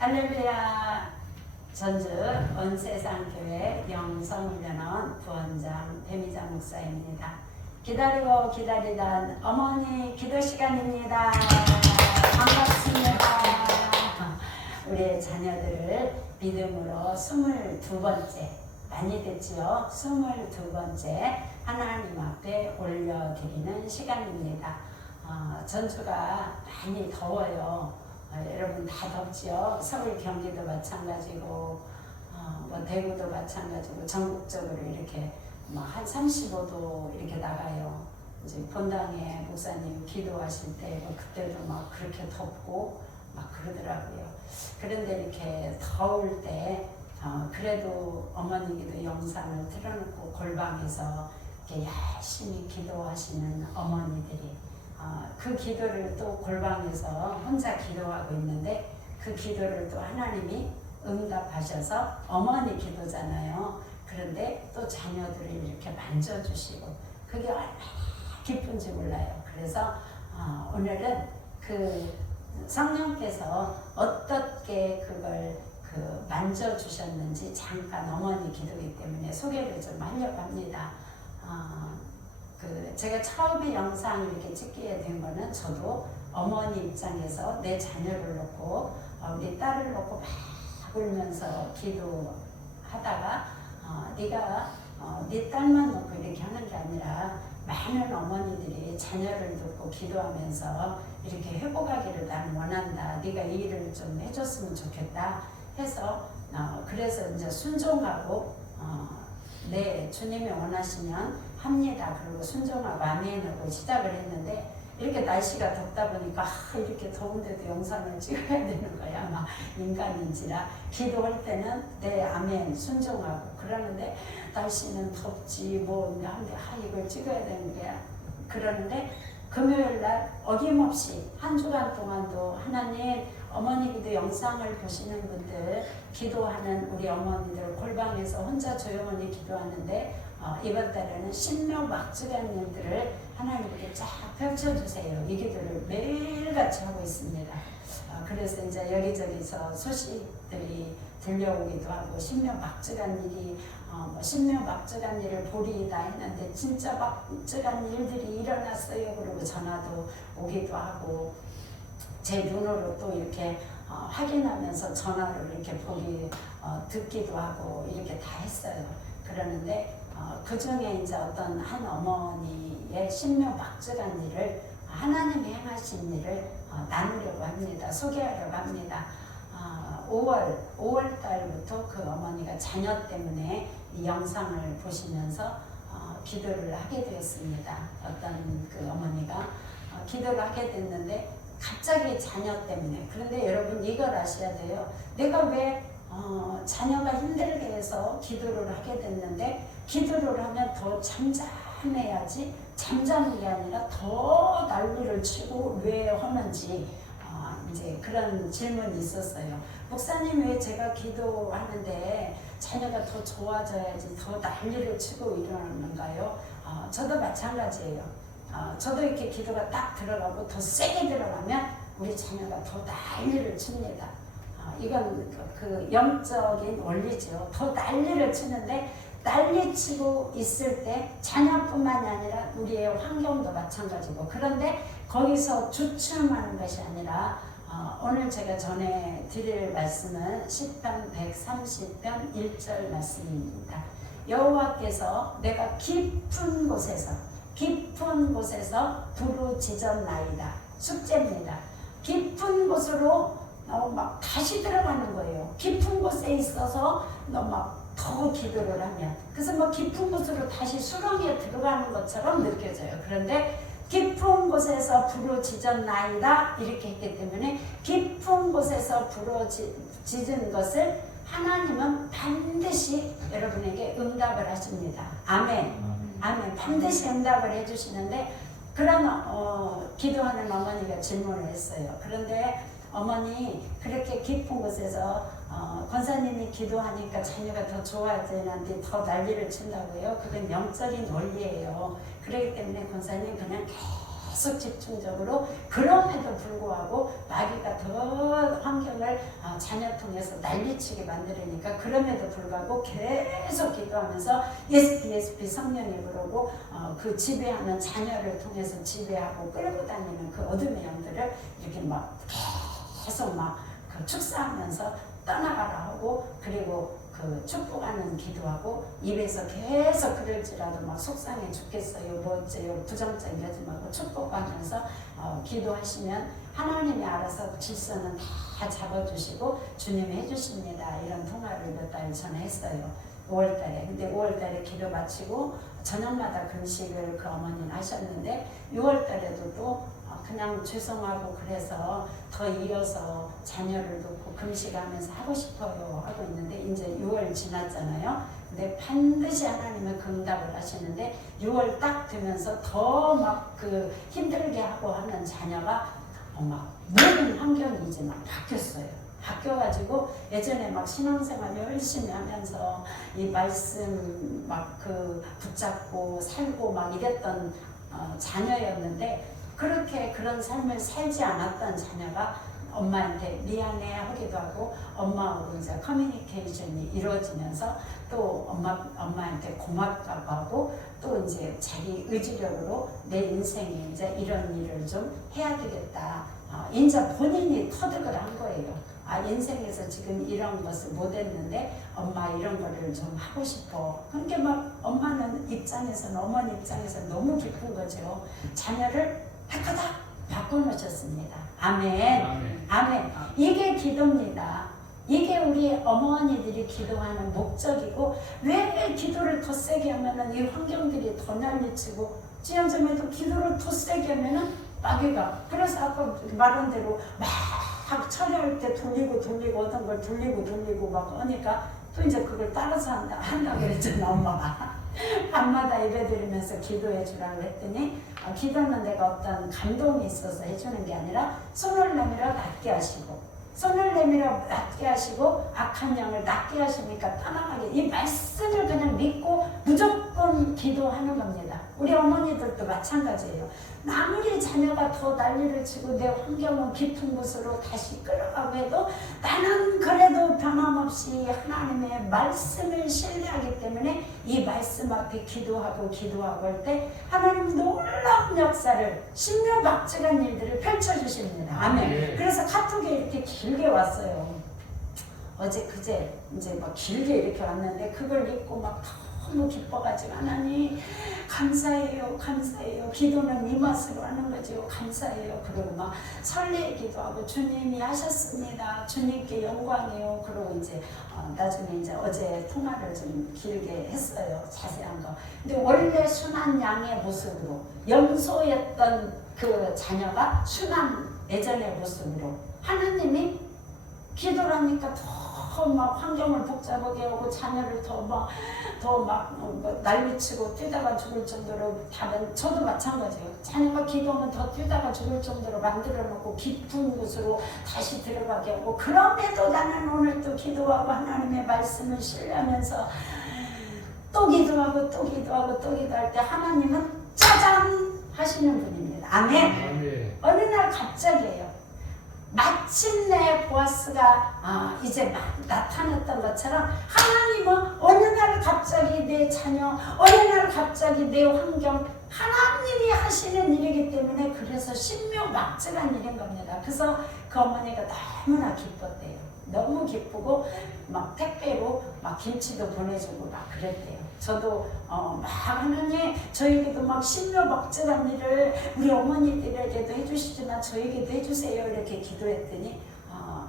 할렐루야. 전주 온세상교회 영성훈련원 부원장 배미자 목사입니다. 기다리고 기다리던 어머니 기도 시간입니다. 반갑습니다. 우리 자녀들을 믿음으로 22번째, 많이 됐지요? 22번째 하나님 앞에 올려드리는 시간입니다. 전주가 많이 더워요. 여러분 다 덥지요? 서울, 경기도 마찬가지고 뭐 대구도 마찬가지고 전국적으로 이렇게 한 35도 이렇게 나가요. 이제 본당에 목사님 기도하실 때 그때도 막 그렇게 덥고 막 그러더라고요. 그런데 이렇게 더울 때 그래도 어머니기도 영상을 틀어놓고 골방에서 이렇게 열심히 기도하시는 어머니들이 그 기도를 또 골방에서 혼자 기도하고 있는데 그 기도를 또 하나님이 응답하셔서 어머니 기도잖아요. 그런데 또 자녀들을 이렇게 만져주시고 그게 얼마나 기쁜지 몰라요. 그래서 오늘은 그 성령께서 어떻게 그걸 만져주셨는지 잠깐 어머니 기도이기 때문에 소개를 좀 하려고 합니다. 제가 처음에 영상을 이렇게 찍게 된 거는 저도 어머니 입장에서 내 자녀를 놓고 우리 딸을 놓고 막 울면서 기도하다가 네가 네 딸만 놓고 이렇게 하는 게 아니라 많은 어머니들이 자녀를 놓고 기도하면서 이렇게 회복하기를 나는 원한다. 네가 이 일을 좀 해줬으면 좋겠다 해서 그래서 이제 순종하고 네 주님이 원하시면 합니다. 그리고 순종하고 아멘하고 시작을 했는데 이렇게 날씨가 덥다 보니까 이렇게 더운데도 영상을 찍어야 되는 거야. 막 인간인지라 기도할 때는 네 아멘 순종하고 그러는데 날씨는 덥지 뭐 하는데 이걸 찍어야 되는 거야. 그러는데 금요일 날 어김없이 한 주간 동안도 하나님 어머니 기도 영상을 보시는 분들 기도하는 우리 어머니들 골방에서 혼자 조용히 기도하는데 이번 달에는 신명막주간 일들을 하나님께 쫙 펼쳐주세요. 이 기도를 매일같이 하고 있습니다. 그래서 이제 여기저기서 소식들이 들려오기도 하고 신명막주간 일이 신명막주간 일을 보리이다 했는데 진짜 막주간 일들이 일어났어요. 그리고 전화도 오기도 하고 제 눈으로 또 이렇게 확인하면서 전화를 이렇게 듣기도 하고 이렇게 다 했어요. 그러는데 그 중에 이제 어떤 한 어머니의 신명막주간 일을 하나님이 행하신 일을 나누려고 합니다. 소개하려고 합니다. 5월 달부터 그 어머니가 자녀 때문에 이 영상을 보시면서 기도를 하게 되었습니다. 어떤 그 어머니가 기도를 하게 됐는데 갑자기 자녀 때문에 그런데 여러분 이걸 아셔야 돼요. 내가 왜 자녀가 힘들게 해서 기도를 하게 됐는데 기도를 하면 더 잠잠해야지 잠자는 게 아니라 더 난리를 치고 왜 하는지 이제 그런 질문이 있었어요. 목사님 왜 제가 기도하는데 자녀가 더 좋아져야지 더 난리를 치고 이러는가요? 저도 마찬가지예요. 저도 이렇게 기도가 딱 들어가고 더 세게 들어가면 우리 자녀가 더 난리를 칩니다. 이건 그 영적인 원리죠. 더 난리를 치는데 난리치고 있을 때 자녀뿐만이 아니라 우리의 환경도 마찬가지고 그런데 거기서 주춤하는 것이 아니라 오늘 제가 전해 드릴 말씀은 시편 130편 1절 말씀입니다. 여호와께서 내가 깊은 곳에서 부르짖었나이다. 숙제입니다. 깊은 곳으로 막 다시 들어가는 거예요. 깊은 곳에 있어서 막 더 기도를 하면 그래서 뭐 깊은 곳으로 다시 수렁에 들어가는 것처럼 느껴져요. 그런데 깊은 곳에서 부르짖었나이다 이렇게 했기 때문에 깊은 곳에서 부르짖은 것을 하나님은 반드시 여러분에게 응답을 하십니다. 아멘. 아멘. 반드시 응답을 해주시는데 그런 기도하는 어머니가 질문을 했어요. 그런데 어머니 그렇게 깊은 곳에서 권사님이 기도하니까 자녀가 더 좋아지는데 더 난리를 친다고요? 그건 영적인 원리예요. 그렇기 때문에 권사님 그냥 계속 집중적으로 그럼에도 불구하고 마귀가 더 환경을 자녀 통해서 난리치게 만들으니까 그럼에도 불구하고 계속 기도하면서 ESP 성령이 부르고 그 지배하는 자녀를 통해서 지배하고 끌고 다니는 그 어둠의 영들을 이렇게 막 계속 막 그 축사하면서 떠나가라 하고 그리고 그 축복하는 기도하고 입에서 계속 그럴지라도 막 속상해 죽겠어요 뭐 어째요 부정적인 여지 말고 축복하면서 기도하시면 하나님이 알아서 질서는 다 잡아주시고 주님이 해주십니다. 이런 통화를 몇 달 전에 했어요. 5월달에. 근데 5월달에 기도 마치고 저녁마다 금식을 그 어머니는 하셨는데 6월달에도 또 그냥 죄송하고 그래서 더 이어서 자녀를 놓고 금식하면서 하고 싶어요 하고 있는데 이제 6월 지났잖아요. 근데 반드시 하나님은 응답을 하시는데 6월 딱 되면서 더 막 그 힘들게 하고 하는 자녀가 막 모든 환경이 이제 막 바뀌었어요. 바뀌어가지고 예전에 막 신앙생활 열심히 하면서 이 말씀 막 그 붙잡고 살고 막 이랬던 자녀였는데 그렇게 그런 삶을 살지 않았던 자녀가 엄마한테 미안해 하기도 하고 엄마하고 이제 커뮤니케이션이 이루어지면서 또 엄마한테 고맙다고 하고 또 이제 자기 의지력으로 내 인생에 이제 이런 일을 좀 해야 되겠다. 이제 본인이 터득을 한 거예요. 인생에서 지금 이런 것을 못 했는데 엄마 이런 거를 좀 하고 싶어. 그러니까 막 엄마는 입장에서는 어머니 입장에서 너무 기쁜 거죠. 자녀를 탁탁 바꿔놓으셨습니다. 아멘. 아멘. 아멘. 이게 기도입니다. 이게 우리 어머니들이 기도하는 목적이고 왜 기도를 더 세게 하면은 이 환경들이 더 난리치고 지난주에도 기도를 더 세게 하면은 마귀가 그래서 아까 말한 대로 막 처리할 때 돌리고 어떤 걸 돌리고 막 하니까 또 이제 그걸 따라서 한다 그랬잖아 엄마가. 밤마다 예배드리면서 기도해 주라고 했더니 기도는 내가 어떤 감동이 있어서 해주는 게 아니라 손을 내밀어 낫게 하시고 손을 내밀어 낫게 하시고 악한 영을 낫게 하시니까 떠나가게 이 말씀을 그냥 믿고 무조건 기도하는 겁니다. 우리 어머니들도 마찬가지예요. 아무리 자녀가 더 난리를 치고 내 환경은 깊은 곳으로 다시 끌어가고 해도 나는 그래도 변함없이 하나님의 말씀을 신뢰하기 때문에 이 말씀 앞에 기도하고 할 때 하나님 놀라운 역사를 신묘막측한 일들을 펼쳐주십니다. 아멘. 그래서 카톡에 이렇게 길게 왔어요. 어제 그제 이제 막 길게 이렇게 왔는데 그걸 읽고 막 너무 기뻐가지고 하나님 감사해요. 기도는 이 맛으로 하는 거죠. 감사해요. 그리고 막 설레기도 하고 주님이 하셨습니다. 주님께 영광이요. 그리고 이제 나중에 이제 어제 통화를 좀 길게 했어요. 자세한 거. 근데 원래 순한 양의 모습으로 염소였던 그 자녀가 순한 예전의 모습으로 하나님이 기도를 하니까 더 막 환경을 복잡하게 하고 자녀를 더 난리치고 뛰다가 죽을 정도로 다른 저도 마찬가지예요. 자녀가 기도하면 더 뛰다가 죽을 정도로 만들어 놓고 깊은 곳으로 다시 들어가게 하고 그럼에도 나는 오늘 또 기도하고 하나님의 말씀을 신뢰하면서 또 기도하고 기도할 때 하나님은 짜잔 하시는 분입니다. 아멘. 어느 날 갑자기예요. 마침내 보아스가 이제 나타났던 것처럼 하나님은 어느 날 갑자기 내 자녀, 어느 날 갑자기 내 환경 하나님이 하시는 일이기 때문에 그래서 신묘막측한 일인 겁니다. 그래서 그 어머니가 너무나 기뻤대요. 너무 기쁘고 막 택배로 막 김치도 보내주고 막 그랬대요. 저도 막 하나님 저에게도 막 신묘막측한 일을 우리 어머니들에게도 해주시지만 저에게도 해주세요 이렇게 기도했더니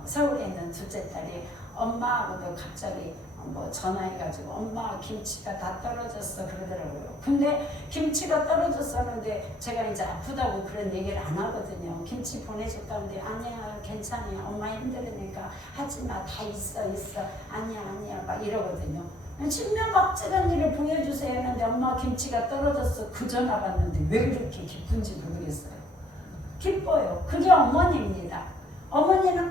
서울에 있는 둘째 딸이 엄마하고도 갑자기 뭐 전화해가지고 엄마 김치가 다 떨어졌어 그러더라고요. 근데 김치가 떨어졌었는데 제가 이제 아프다고 그런 얘기를 안 하거든요. 김치 보내줄까 하는데 아니야 괜찮아요. 엄마 힘들으니까 하지마 다 있어 아니야 막 이러거든요. 신묘막측한 일을 보여주세요 했는데 엄마 김치가 떨어졌어. 그 전화 받는데 왜 그렇게 기쁜지 모르겠어요. 기뻐요. 그게 어머니입니다. 어머니는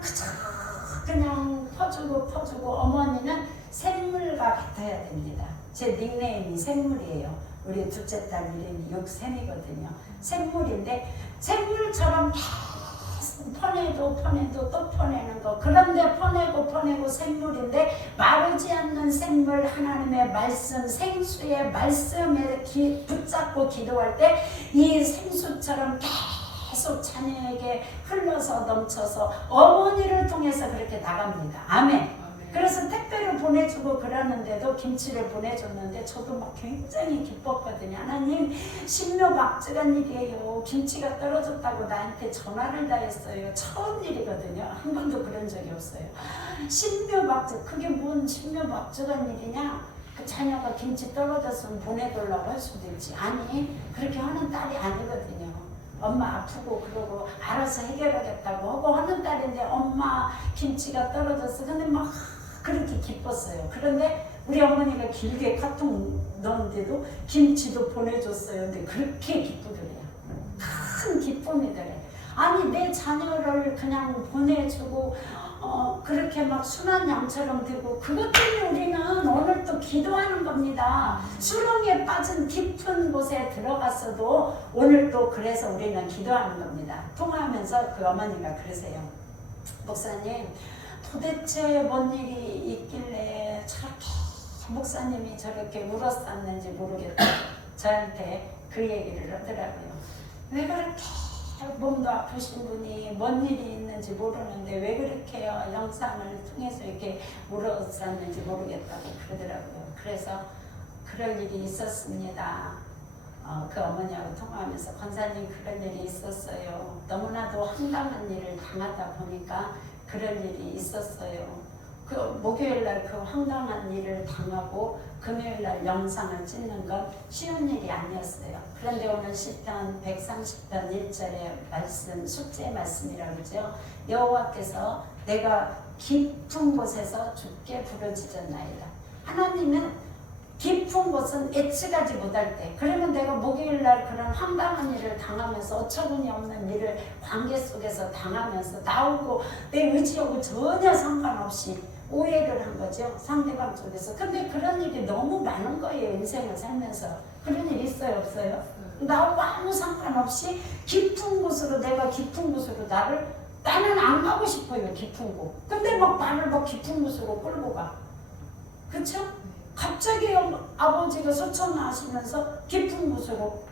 그냥 퍼주고 어머니는 샘물과 같아야 됩니다. 제 닉네임이 샘물이에요. 우리 둘째 딸 이름이 육샘이거든요. 샘물인데 샘물처럼 퍼내도 또 퍼내는 거. 그런데 퍼내고 생물인데 마르지 않는 생물 하나님의 말씀, 생수의 말씀에 붙잡고 기도할 때 이 생수처럼 계속 자녀에게 흘러서 넘쳐서 어머니를 통해서 그렇게 나갑니다. 아멘. 그래서 택배를 보내주고 그러는데도 김치를 보내줬는데 저도 막 굉장히 기뻤거든요. 하나님 신묘막측한 일이에요. 김치가 떨어졌다고 나한테 전화를 다 했어요. 처음 일이거든요. 한 번도 그런 적이 없어요. 신묘막측, 그게 뭔 신묘막측한 일이냐? 그 자녀가 김치 떨어졌으면 보내달라고 할 수도 있지. 아니 그렇게 하는 딸이 아니거든요. 엄마 아프고 그러고 알아서 해결하겠다고 하고 하는 딸인데 엄마 김치가 떨어졌어. 근데 막 그렇게 기뻤어요. 그런데 우리 어머니가 길게 카톡 넣었는데도 김치도 보내줬어요. 근데 그렇게 기쁘더래요. 큰 기쁨이더래. 아니 내 자녀를 그냥 보내주고 그렇게 막 순한 양처럼 되고 그것 때문에 우리는 오늘 또 기도하는 겁니다. 수렁에 빠진 깊은 곳에 들어갔어도 오늘 또 그래서 우리는 기도하는 겁니다. 통화하면서 그 어머니가 그러세요. 목사님 도대체 뭔 일이 있길래 저렇게 목사님이 저렇게 울었었는지 모르겠다. 저한테 그 얘기를 하더라고요. 왜 그렇게 몸도 아프신 분이 뭔 일이 있는지 모르는데 왜 그렇게 영상을 통해서 이렇게 울었었는지 모르겠다고 그러더라고요. 그래서 그럴 일이 있었습니다. 그 어머니하고 통화하면서 권사님 그런 일이 있었어요. 너무나도 황당한 일을 당하다 보니까 그런 일이 있었어요. 그 목요일날 그 황당한 일을 당하고 금요일날 영상을 찍는 건 쉬운 일이 아니었어요. 그런데 오늘 시편 130편 1절의 말씀, 숙제의 말씀이라고 그러죠. 여호와께서 내가 깊은 곳에서 주께 부르짖었나이다. 하나님은 깊은 곳은 예측하지 못할 때, 그러면 내가 목요일날 그런 황당한 일을 당하면서 어처구니 없는 일을 관계 속에서 당하면서 나오고 내 의지하고 전혀 상관없이 오해를 한 거죠. 상대방 쪽에서. 근데 그런 일이 너무 많은 거예요. 인생을 살면서. 그런 일 있어요? 없어요? 나하고 아무 상관없이 깊은 곳으로, 내가 깊은 곳으로 나는 안 가고 싶어요. 깊은 곳. 근데 막 나를 막 깊은 곳으로 끌고 가. 그쵸? 갑자기 아버지가 소천하시면서 깊은 곳으로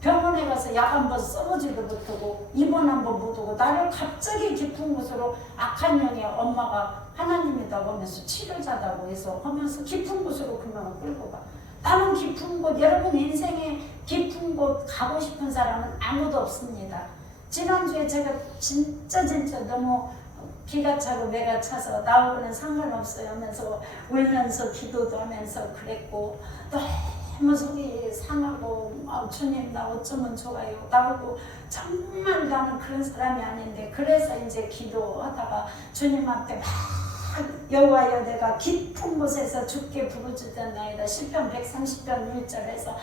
병원에 가서 약 한번 써보지도 못하고 입원 한번 못하고 나를 갑자기 깊은 곳으로 악한 영의 엄마가 하나님이라고 하면서 치료자다고 해서 하면서 깊은 곳으로 그만 끌고 가. 나는 깊은 곳, 여러분 인생에 깊은 곳 가고 싶은 사람은 아무도 없습니다. 지난주에 제가 진짜 너무 기가 차고 배가 차서 나오고는 상관없어요 하면서 울면서 기도도 하면서 그랬고 너무 속이 상하고 주님 나 어쩌면 좋아요. 나오고 정말 나는 그런 사람이 아닌데 그래서 이제 기도하다가 주님 앞에 막 여호와여 내가 깊은 곳에서 주께 부르짖었나이다. 시편 130편 1절에서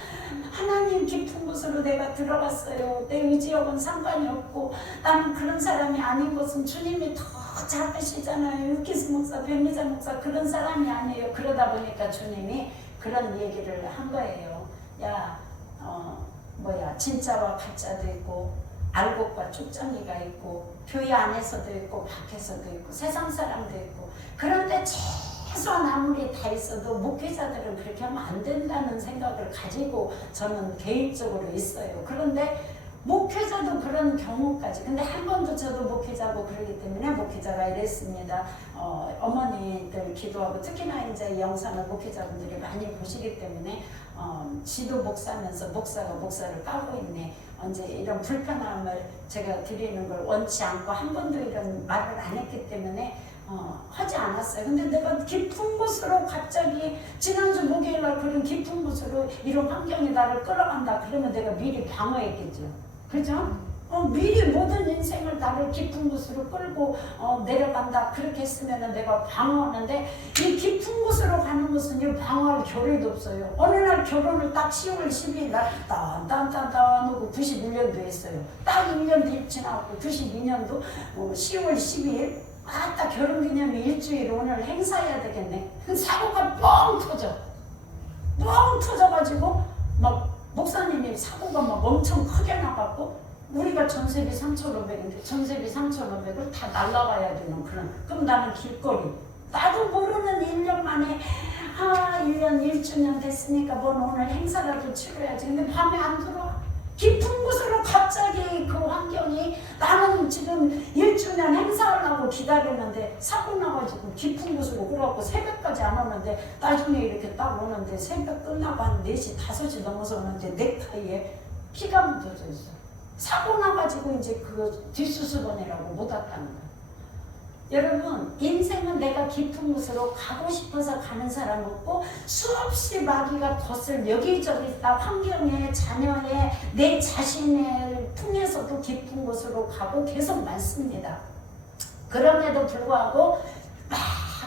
하나님 깊은 곳으로 내가 들어갔어요. 내 의지하고는 상관이 없고 나는 그런 사람이 아닌 것은 주님이 더 잘하시잖아요. 유키스 목사, 변미자 목사 그런 사람이 아니에요. 그러다 보니까 주님이 그런 얘기를 한 거예요. 야, 진짜와 가짜도 있고 알곡과 쭉정이가 있고 교회 안에서도 있고 밖에서도 있고 세상 사람도 있고 그런데 최소한 아무리 다 있어도 목회자들은 그렇게 하면 안 된다는 생각을 가지고 저는 개인적으로 있어요. 그런데 목회자도 그런 경우까지. 근데 한 번도 저도 목회자고 그러기 때문에 목회자가 이랬습니다. 어머니들 기도하고 특히나 이제 이 영상을 목회자분들이 많이 보시기 때문에 지도 목사면서 목사가 목사를 까고 있네. 언제 이런 불편함을 제가 드리는 걸 원치 않고 한 번도 이런 말을 안 했기 때문에 하지 않았어요. 근데 내가 깊은 곳으로 갑자기 지난주 목요일날 그런 깊은 곳으로 이런 환경이 나를 끌어간다 그러면 내가 미리 방어했겠죠. 그죠? 미리 모든 인생을 나를 깊은 곳으로 끌고 내려간다 그렇게 했으면 내가 방어하는데 이 깊은 곳으로 가는 것은 이 방어할 겨를도 없어요. 어느 날 결혼을 딱 10월 12일 날 하고 91년도 했어요. 딱 1년 뒤 지나고 92년도 10월 12일 딱 결혼기념일 일주일 오늘 행사해야 되겠네. 사고가 뻥 터져가지고 막 목사님이 사고가 막 엄청 크게 나갖고 우리가 전세비 3,500인데 전세비 3,500을 다 날라가야 되는 그럼 나는 길거리 나도 모르는 1년 만에 1년 1주년 됐으니까 오늘 행사라도 치러야지. 근데 밤에 안 들어와. 깊은 곳으로 갑자기 그 환경이 나는 지금 1주년 행사하려고 기다리는데 사고 나가지고 깊은 곳으로 그래갖고 새벽까지 안 오는데 나중에 이렇게 딱 오는데 새벽 끝나고 한 4시 5시 넘어서 오는데 넥타이에 피가 묻어져 있어. 사고 나가지고 이제 그 뒷수습원이라고 못 왔다는 거야. 여러분 인생은 내가 깊은 곳으로 가고 싶어서 가는 사람 없고 수없이 마귀가 덫을 여기저기 다 환경에 자녀에 내 자신을 통해서도 깊은 곳으로 가고 계속 많습니다. 그럼에도 불구하고 막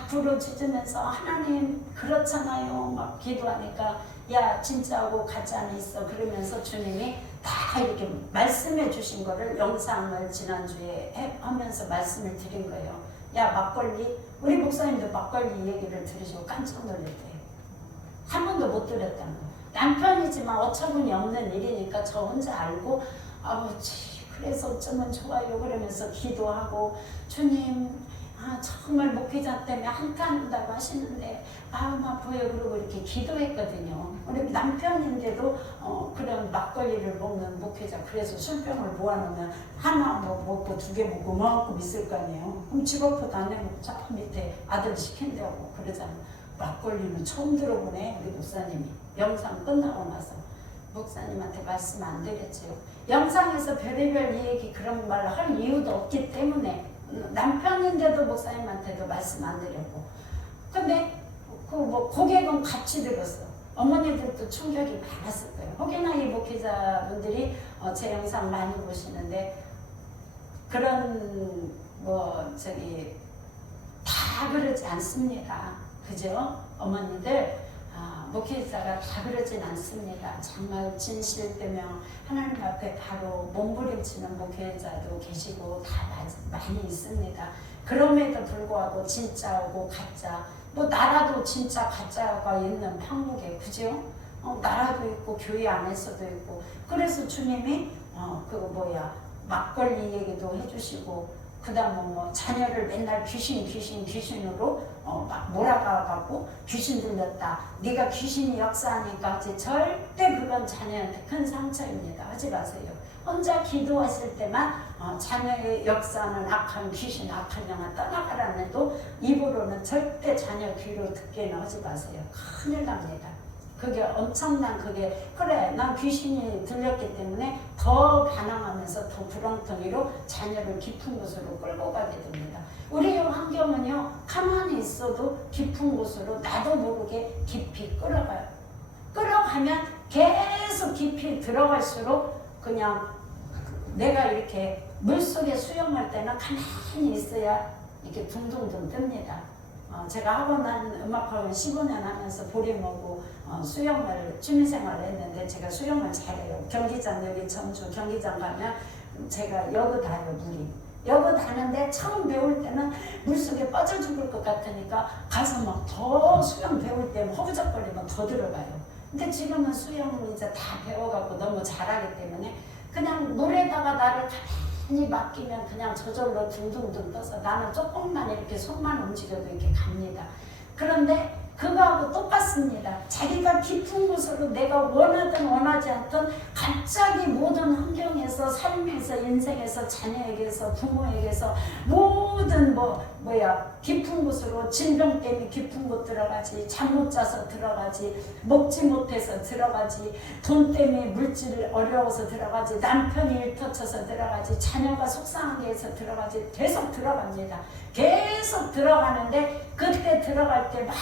부르짖으면서 하나님 그렇잖아요 막 기도하니까 야 진짜하고 가짜는 있어 그러면서 주님이 다 이렇게 말씀해 주신 거를 영상을 지난주에 하면서 말씀을 드린 거예요. 야 막걸리 우리 목사님도 막걸리 얘기를 들으시고 깜짝 놀랐대요. 한 번도 못 들었다는 거예요. 남편이지만 어처구니 없는 일이니까 저 혼자 알고 아버지 그래서 어쩌면 좋아요 그러면서 기도하고 주님 정말 목회자 때문에 한탄한다고 하시는데 마음 아파요 그러고 이렇게 기도했거든요. 우리 남편인데도 그런 막걸리를 먹는 목회자 그래서 술병을 모아놓으면 하나 먹고 2개 먹고 그만큼 있을 거 아니에요. 그럼 집 앞에도 안 내고 저 밑에 아들 시킨다고 그러잖아요. 막걸리는 처음 들어보네 우리 목사님이. 영상 끝나고 나서 목사님한테 말씀 안 드렸지요. 영상에서 별의별 얘기 그런 말 할 이유도 없기 때문에 남편인데도 목사님한테도 말씀 안 드렸고 근데 그 고객은 같이 들었어. 어머니들도 충격이 많았을 거예요. 혹여나 이 목회자분들이 제 영상 많이 보시는데 그런 다 그러지 않습니다. 그죠? 어머니들 목회자가 다 그러진 않습니다. 정말 진실되며 하나님 앞에 바로 몸부림치는 목회자도 계시고 다 많이 있습니다. 그럼에도 불구하고 진짜하고 가짜 나라도 진짜 가짜가 있는 한국에 그죠? 나라도 있고 교회 안에서도 있고 그래서 주님이 막걸리 얘기도 해주시고 그 다음 자녀를 맨날 귀신으로 막 몰아가고 귀신 들렸다. 네가 귀신이 역사하니까 하지 절대 그건 자녀한테 큰 상처입니다. 하지 마세요. 혼자 기도하실 때만 자녀의 역사는 악한 귀신, 악한 영혼 떠나가라는 해도 입으로는 절대 자녀 귀로 듣게는 하지 마세요. 큰일 납니다. 그게 엄청난 그래 난 귀신이 들렸기 때문에 더 반항하면서 더 구렁텅이로 자녀를 깊은 곳으로 끌고 가게 됩니다. 우리의 환경은요 가만히 있어도 깊은 곳으로 나도 모르게 깊이 끌어가요. 끌어가면 계속 깊이 들어갈수록 그냥 내가 이렇게 물속에 수영할 때는 가만히 있어야 이렇게 둥둥둥 뜹니다. 제가 학원 음악학원 15년 하면서 보림하고 수영을 취미생활을 했는데 제가 수영을 잘해요. 경기장 여기 전주 경기장 가면 제가 여고 다녀요. 물이 여고 다는데 처음 배울 때는 물속에 빠져 죽을 것 같으니까 가서 막 더 수영 배울 때 허우적거리면 더 들어가요. 근데 지금은 수영을 이제 다 배워갖고 너무 잘하기 때문에 그냥 물에다가 나를 가만히 맡기면 그냥 저절로 둥둥둥 떠서 나는 조금만 이렇게 손만 움직여도 이렇게 갑니다. 그런데 그거하고 똑같습니다. 자기가 깊은 곳으로 내가 원하든 원하지 않든 갑자기 모든 환경에서 삶에서 인생에서 자녀에게서 부모에게서 모든 깊은 곳으로 질병 때문에 깊은 곳 들어가지 잠 못 자서 들어가지 먹지 못해서 들어가지 돈 때문에 물질 어려워서 들어가지 남편이 일 터쳐서 들어가지 자녀가 속상하게 해서 들어가지 계속 들어갑니다. 계속 들어가는데 그때 들어갈 때 막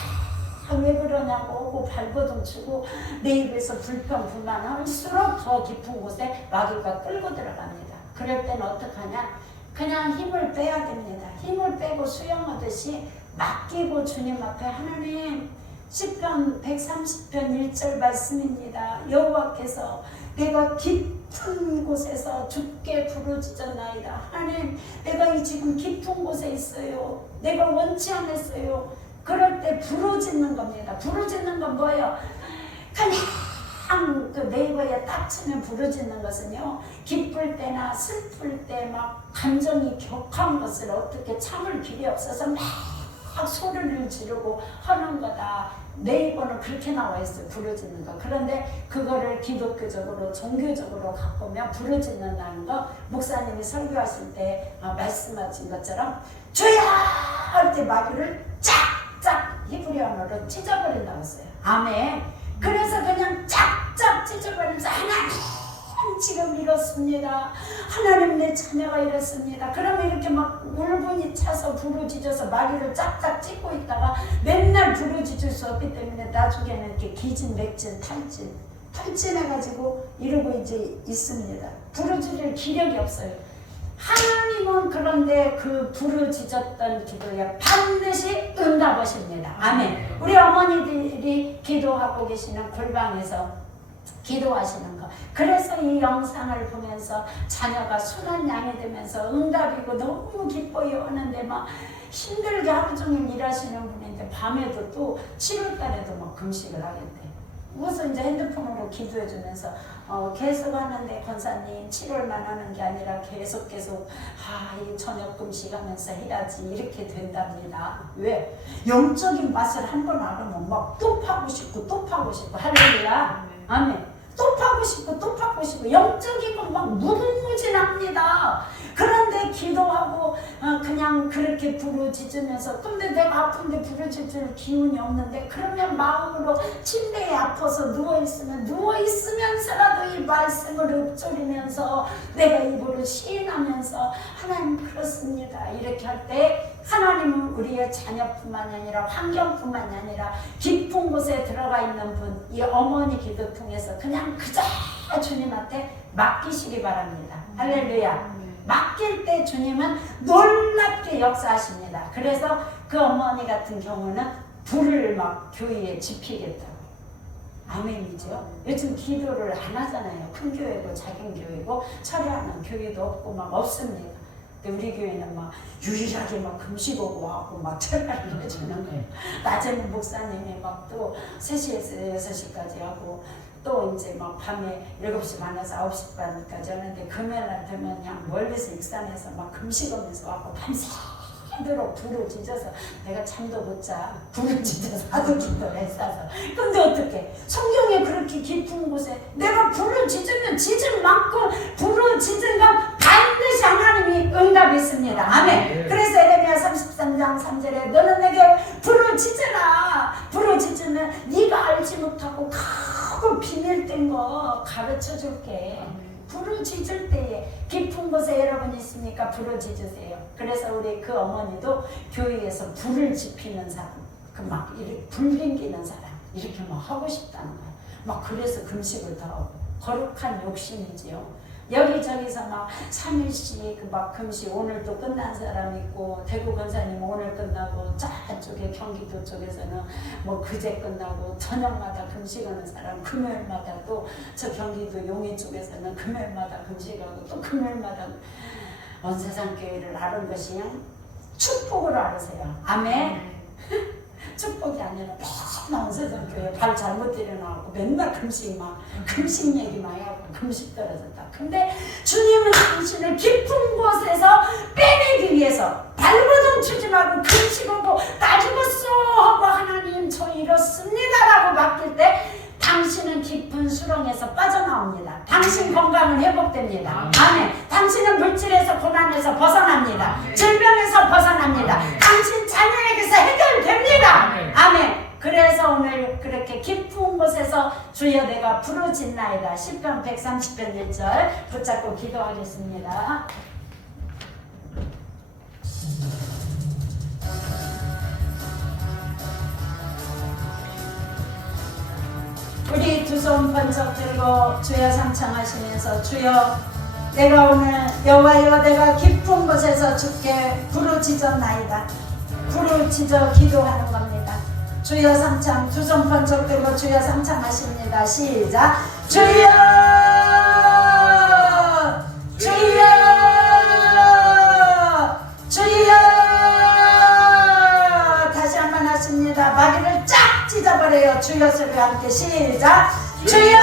왜 그러냐고 오고 발버둥 치고 내 입에서 불평 불만할수록 더 깊은 곳에 마귀가 끌고 들어갑니다. 그럴 때는 어떡하냐? 그냥 힘을 빼야 됩니다. 힘을 빼고 수영하듯이 맡기고 주님 앞에 하나님 시편 130편 1절 말씀입니다. 여호와께서 내가 깊은 곳에서 주께 부르짖었나이다. 하나님 내가 지금 깊은 곳에 있어요. 내가 원치 않았어요. 그럴 때 부르짖는 겁니다. 부르짖는 건 뭐예요? 그냥 그 네이버에 딱 치면 부르짖는 것은요, 기쁠 때나 슬플 때 막 감정이 격한 것을 어떻게 참을 길이 없어서 막 소리를 지르고 하는 거다. 네이버는 그렇게 나와 있어요. 부르짖는 거. 그런데 그거를 기독교적으로 종교적으로 갖고면 부르짖는다는 거, 목사님이 설교하실 때 말씀하신 것처럼 주야 할 때 마귀를 짝짝 히브리어로 찢어버린다고 했어요. 아멘. 그래서 그냥 짝짝 찢어버리면서 하나님 지금 이렇습니다. 하나님 내 자녀가 이렇습니다. 그러면 이렇게 막 울분이 차서 부르짖어서 마귀를 짝짝 찢고 있다가 맨날 부르짖을 수 없기 때문에 나중에는 이렇게 기진맥진 탈진해가지고 이러고 이제 있습니다. 부르짖을 기력이 없어요. 하나님은 그런데 그 부르짖었던 기도에 반드시 응답하십니다. 아멘. 우리 어머니들이 기도하고 계시는 골방에서 기도하시는 거. 그래서 이 영상을 보면서 자녀가 순한 양이 되면서 응답이고 너무 기뻐요 하는데 막 힘들게 하루 종일 일하시는 분인데 밤에도 또 7월 달에도 막 금식을 하겠대. 그래서 이제 핸드폰으로 기도해 주면서 계속 하는데 권사님 7월만 하는 게 아니라 계속 이 저녁 금식하면서 해야지 이렇게 된답니다. 왜? 영적인 맛을 한번 알으면 막 또 파고 싶고 할렐루야. 아멘. 또 파고 싶고 영적인 건 막 무궁무진합니다. 그런데 기도하고 그냥 그렇게 부르짖으면서 근데 내가 아픈데 부르짖을 기운이 없는데 그러면 마음으로 침대에 아파서 누워있으면서라도 이 말씀을 읊조리면서 내가 입으로 시인하면서 하나님 그렇습니다 이렇게 할 때 하나님은 우리의 자녀뿐만이 아니라 환경뿐만이 아니라 깊은 곳에 들어가 있는 분, 이 어머니 기도 통해서 그냥 그저 주님한테 맡기시기 바랍니다. 할렐루야. 맡길 때 주님은 놀랍게 역사하십니다. 그래서 그 어머니 같은 경우는 불을 막 교회에 지피겠다고. 아멘이죠. 요즘 기도를 안 하잖아요. 큰 교회고 작은 교회고 철회하는 교회도 없고 막 없습니다. 우리 교회는 막 유일하게 막 금식 오고 하고 막 철회를 해주는 거예요. 낮에는 목사님이 막 또 3시에서 6시까지 하고 또 이제 막 밤에 7시 반에서 9시 반까지 하는데 금요일날 되면 그냥 멀리서 익산에서 막 금식하면서 와고 밤새도록 불을 짖어서 내가 잠도 못 자. 불을 짖어서 하도 기도를 했어서. 근데 어떻게 성경에 그렇게 깊은 곳에 내가 불을 짖으면 짖을 만큼 불을 짖은 건 반드시 하나님이 응답이 있습니다. 아멘. 그래서 에레미야 33장 3절에 너는 내게 불을 짖으라. 불을 짖으면 네가 알지 못하고 그 비밀된 거 가르쳐 줄게. 부르짖을 때에 깊은 곳에 여러분 있으니까 부르짖으세요. 그래서 우리 그 어머니도 교회에서 불을 지피는 사람, 그 막 이렇게 불 빙기는 사람 이렇게 막 하고 싶다는 거야. 막 그래서 금식을 더 하고 거룩한 욕심이지요. 여기저기서 막 3일씩 막 금식 오늘도 끝난 사람 있고 대구 권사님 오늘 끝나고 저쪽에 경기도 쪽에서는 뭐 그제 끝나고 저녁마다 금식하는 사람 금요일마다 또 저 경기도 용인 쪽에서는 금요일마다 금식하고 또 금요일마다 원세상교회를 아는 것이 축복으로 알으세요. 아멘. 축복이 아니라 맨날 원세상교회 발 잘못 들여놔갖고 맨날 금식 얘기만 해갖고 금식 떨어졌다. 근데 주님은 당신을 깊은 곳에서 빼내기 위해서 발버둥 치지 말고 금식하고 나 죽었어 하고 하나님 저 이렇습니다 라고 맡길 때 당신은 깊은 수렁에서 빠져나옵니다. 당신 건강은 회복됩니다. 아멘. 당신은 물질에서 고난에서 벗어납니다. 질병에서 벗어납니다. 당신 자녀에게서 해결됩니다. 아멘. 그래서 오늘 그렇게 깊은 곳에서 주여 내가 부르짖나이다. 시편 130편 1절 붙잡고 기도하겠습니다. 우리 두 손 번쩍 들고 주여 삼창하시면서 주여 내가 오늘 여호와여 내가 깊은 곳에서 주께 부르짖었나이다. 부르짖어 기도하는 겁니다. 주여 삼창 두 손 번쩍 들고 주여 삼창하십니다. 시작. 주여 주여 주여 다시 한번 하십니다. 마귀를 쫙 찢어 빠져버려요. 주여 소리 함께 시작. 주여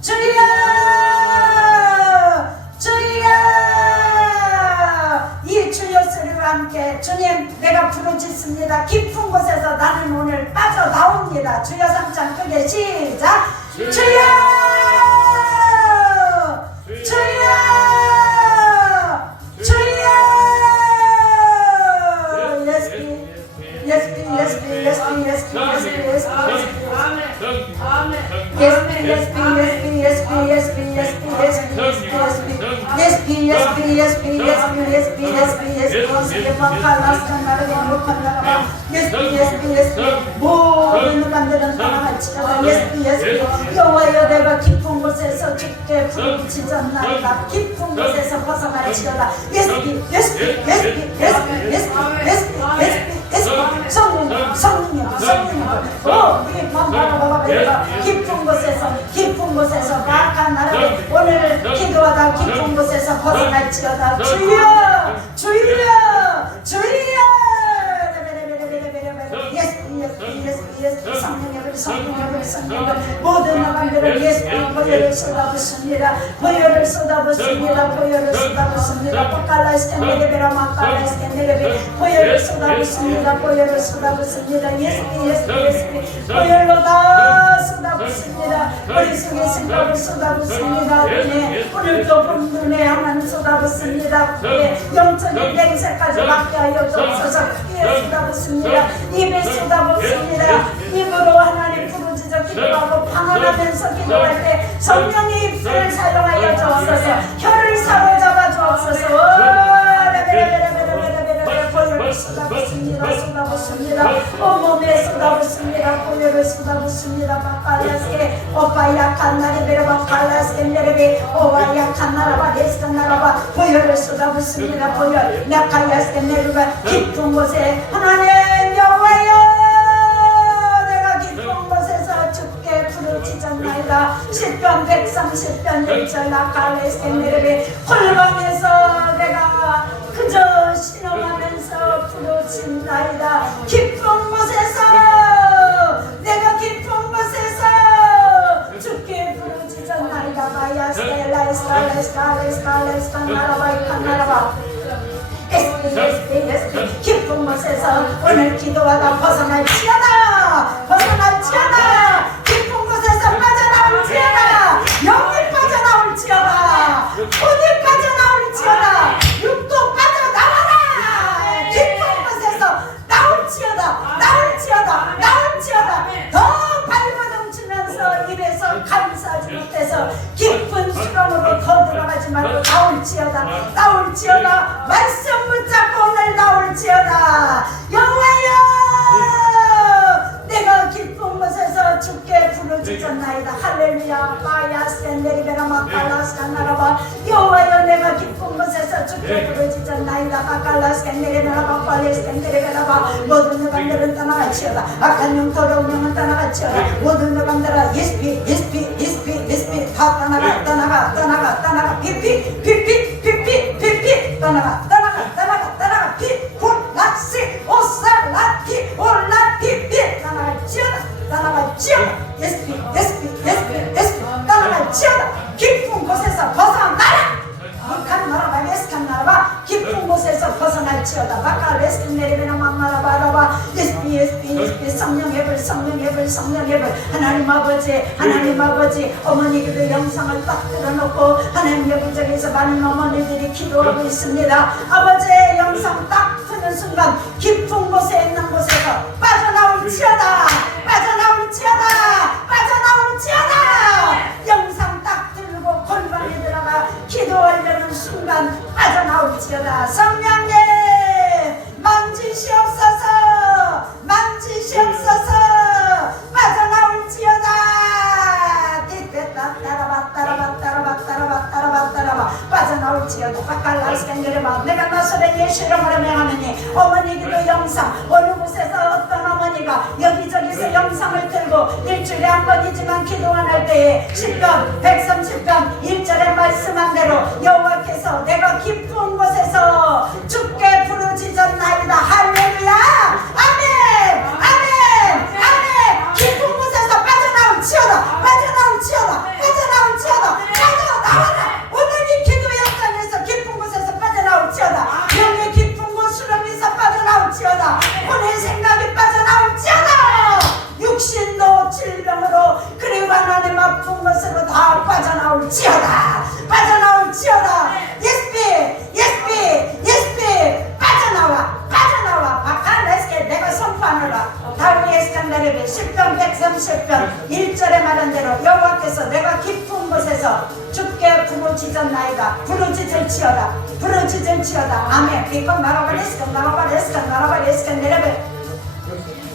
주여 주여. 이 주여 소리와 함께 주님 내가 부르짖습니다. 깊은 곳에서 나는 오늘 빠져나옵니다. 주여 삼창 크게 시작. 주여 주여 주여. Yes, yes, yes, yes, yes, yes, yes, yes, 여호와여 내가 깊은 곳에서 주께 부르짖었나이다. 깊은 곳에서 벗어나리시도다. 깊은 곳에서 막한 나를 오늘 기도하다 깊은 곳에서 벗어날지어다. 주여 주여 주여. 성령을 모든 나간들을 예수님의 보혈을 쏟아붓습니다. 보혈을 쏟아붓습니다. 보혈을 쏟아붓습니다. 포칼라스텐데레베라 마칼라스텐데레베 보혈을 쏟아붓습니다. 보혈을 쏟아붓습니다. 예수님 보혈로 다 쏟아붓습니다. 우리 속에 생각을 쏟아붓습니다. 오늘도 본문에 하나님 쏟아붓습니다. 영적인 냄새까지 맡게 하여 주옵소서. 귀에 쏟아붓습니다. 입에 쏟아붓습니다. 입으로 하나님 부르짖어 기도하고 방언하면서 기도할 때 성령의 입술을 사용하여 주옵소서. 혀를 사로잡아 주옵소서. 보혈을 쏟아붓습니다. 쏟아붓습니다. 온몸에 쏟아붓습니다. 보혈을 쏟아붓습니다. 바칼라스케 오빠 약한 나리 베르바 칼라스케 내레베 오와 약한 나라바 레스칸 나라바 보혈을 쏟아붓습니다. 보혈 나칼라스케 내르바 깊은 곳에 하나님 여호와여 부르짖었나이다. 시편 130편 1절 나칼레스케네레베 홀방에서 내가 그저 신음하면서 부르짖나이다. 깊은 곳에서 내가 깊은 곳에서 주께 부르짖었나이다. 마야스텔라이스칼레스칼레스칼레스칼레스칼 나라바이칸나라바 깊은 곳에서 오늘 기도하다 벗어날지어다. 벗어날지어다. 깊은 곳에서 빠져나올지어다. 영이 빠져나올지어다. 혼이 빠져나올지어다. 육도 빠져나와라. 깊은 곳에서 나올지어다. 나올지어다. 나올지어다. 더 발고 넘치면서 입에서 감싸지 못해서 깊은 수렁으로 더 들어가지 말고 나올지어다. 나올지어다. 말씀 붙잡고 오늘 나올지어다. 여호와여 내가 깊은 곳에서 주께 부르짖었나이다. 할렐루야. 마야스텐데리베라 마칼라스칸나라바 여호와여 내가 깊은 곳에서 주께 부르짖었나이다. 마칼라스칸네레베라 마칼라스칸네레베라바 모든 흑암들은 떠나갈지어다. 악한 영 더러운 영은 떠나갈지어다. 모든 흑암들아 예스피 예스피 예스피 예스피 다 떠나가 떠나가 떠나가 떠나가 피피 피피 피피 피피 떠나가 떠나가 떠나가 떠나가 피 홀라시 오살라피 올라피피 떠나갈지어다. 떠나갈지어다. 예스피 예스피 예스피 예스피 떠나갈지어다. 깊은 곳에서 벗어나라. 북한 나라바 레스칸 나라바 깊은 곳에서 벗어날지어다. 바카 레스칸 내리베나 막나라바라바 예스피 예스피 예스피 성령의 불 성령의 불 성령의 불 하나님 아버지 하나님 아버지 어머니들의 영상을 딱 틀어놓고 하나님 여기저기서 많은 어머니들이 기도하고 있습니다. 아버지의 영상 딱 트는 순간 깊은 곳에 있는 곳에서 빠져나올지어다. 빠져나올지어다. 빠져나올지어다. 영상 딱 들고 골방에 들어가 기도하려는 순간 빠져나올지어다. 성령님 만지시옵소서. 만지시옵소서. 빠져나올지어다. 빠져나올지어다. 바칼라스칸네레바 내가 나서의 예수 이름으로 명하노니 어머니들의 영상 어느 곳에서 어떤 어머니가 여기저기서 영상을 들고 일주일에 한 번이지만 기도 안 할 때에 10편 130편 1절에 말씀한 대로 여호와께서 내가 깊은 곳에서 주께 부르짖었나이다. 할렐루야. 아멘. 아멘. 빠져나올지어다. 혼의 생각이 빠져나올지어다. 육신도 질병으로 그리고 하나님 아픈 것으로 다 빠져나올지어다. 빠져나올지어다. 예스피 예스피 예스피 빠져나와 빠져나와. 바칼레스게 내가 선포하노라. 다윗 에스칸다르비 시편 130편 1절에 말한 대로 여호와께서 내가 깊은 곳에서 죽게 부르짖었나이다. 부르짖을지어다. 부르짖을지어다. 아멘. 비건 나라바레스칸 나라바레스칸 나라바레스칸 내려베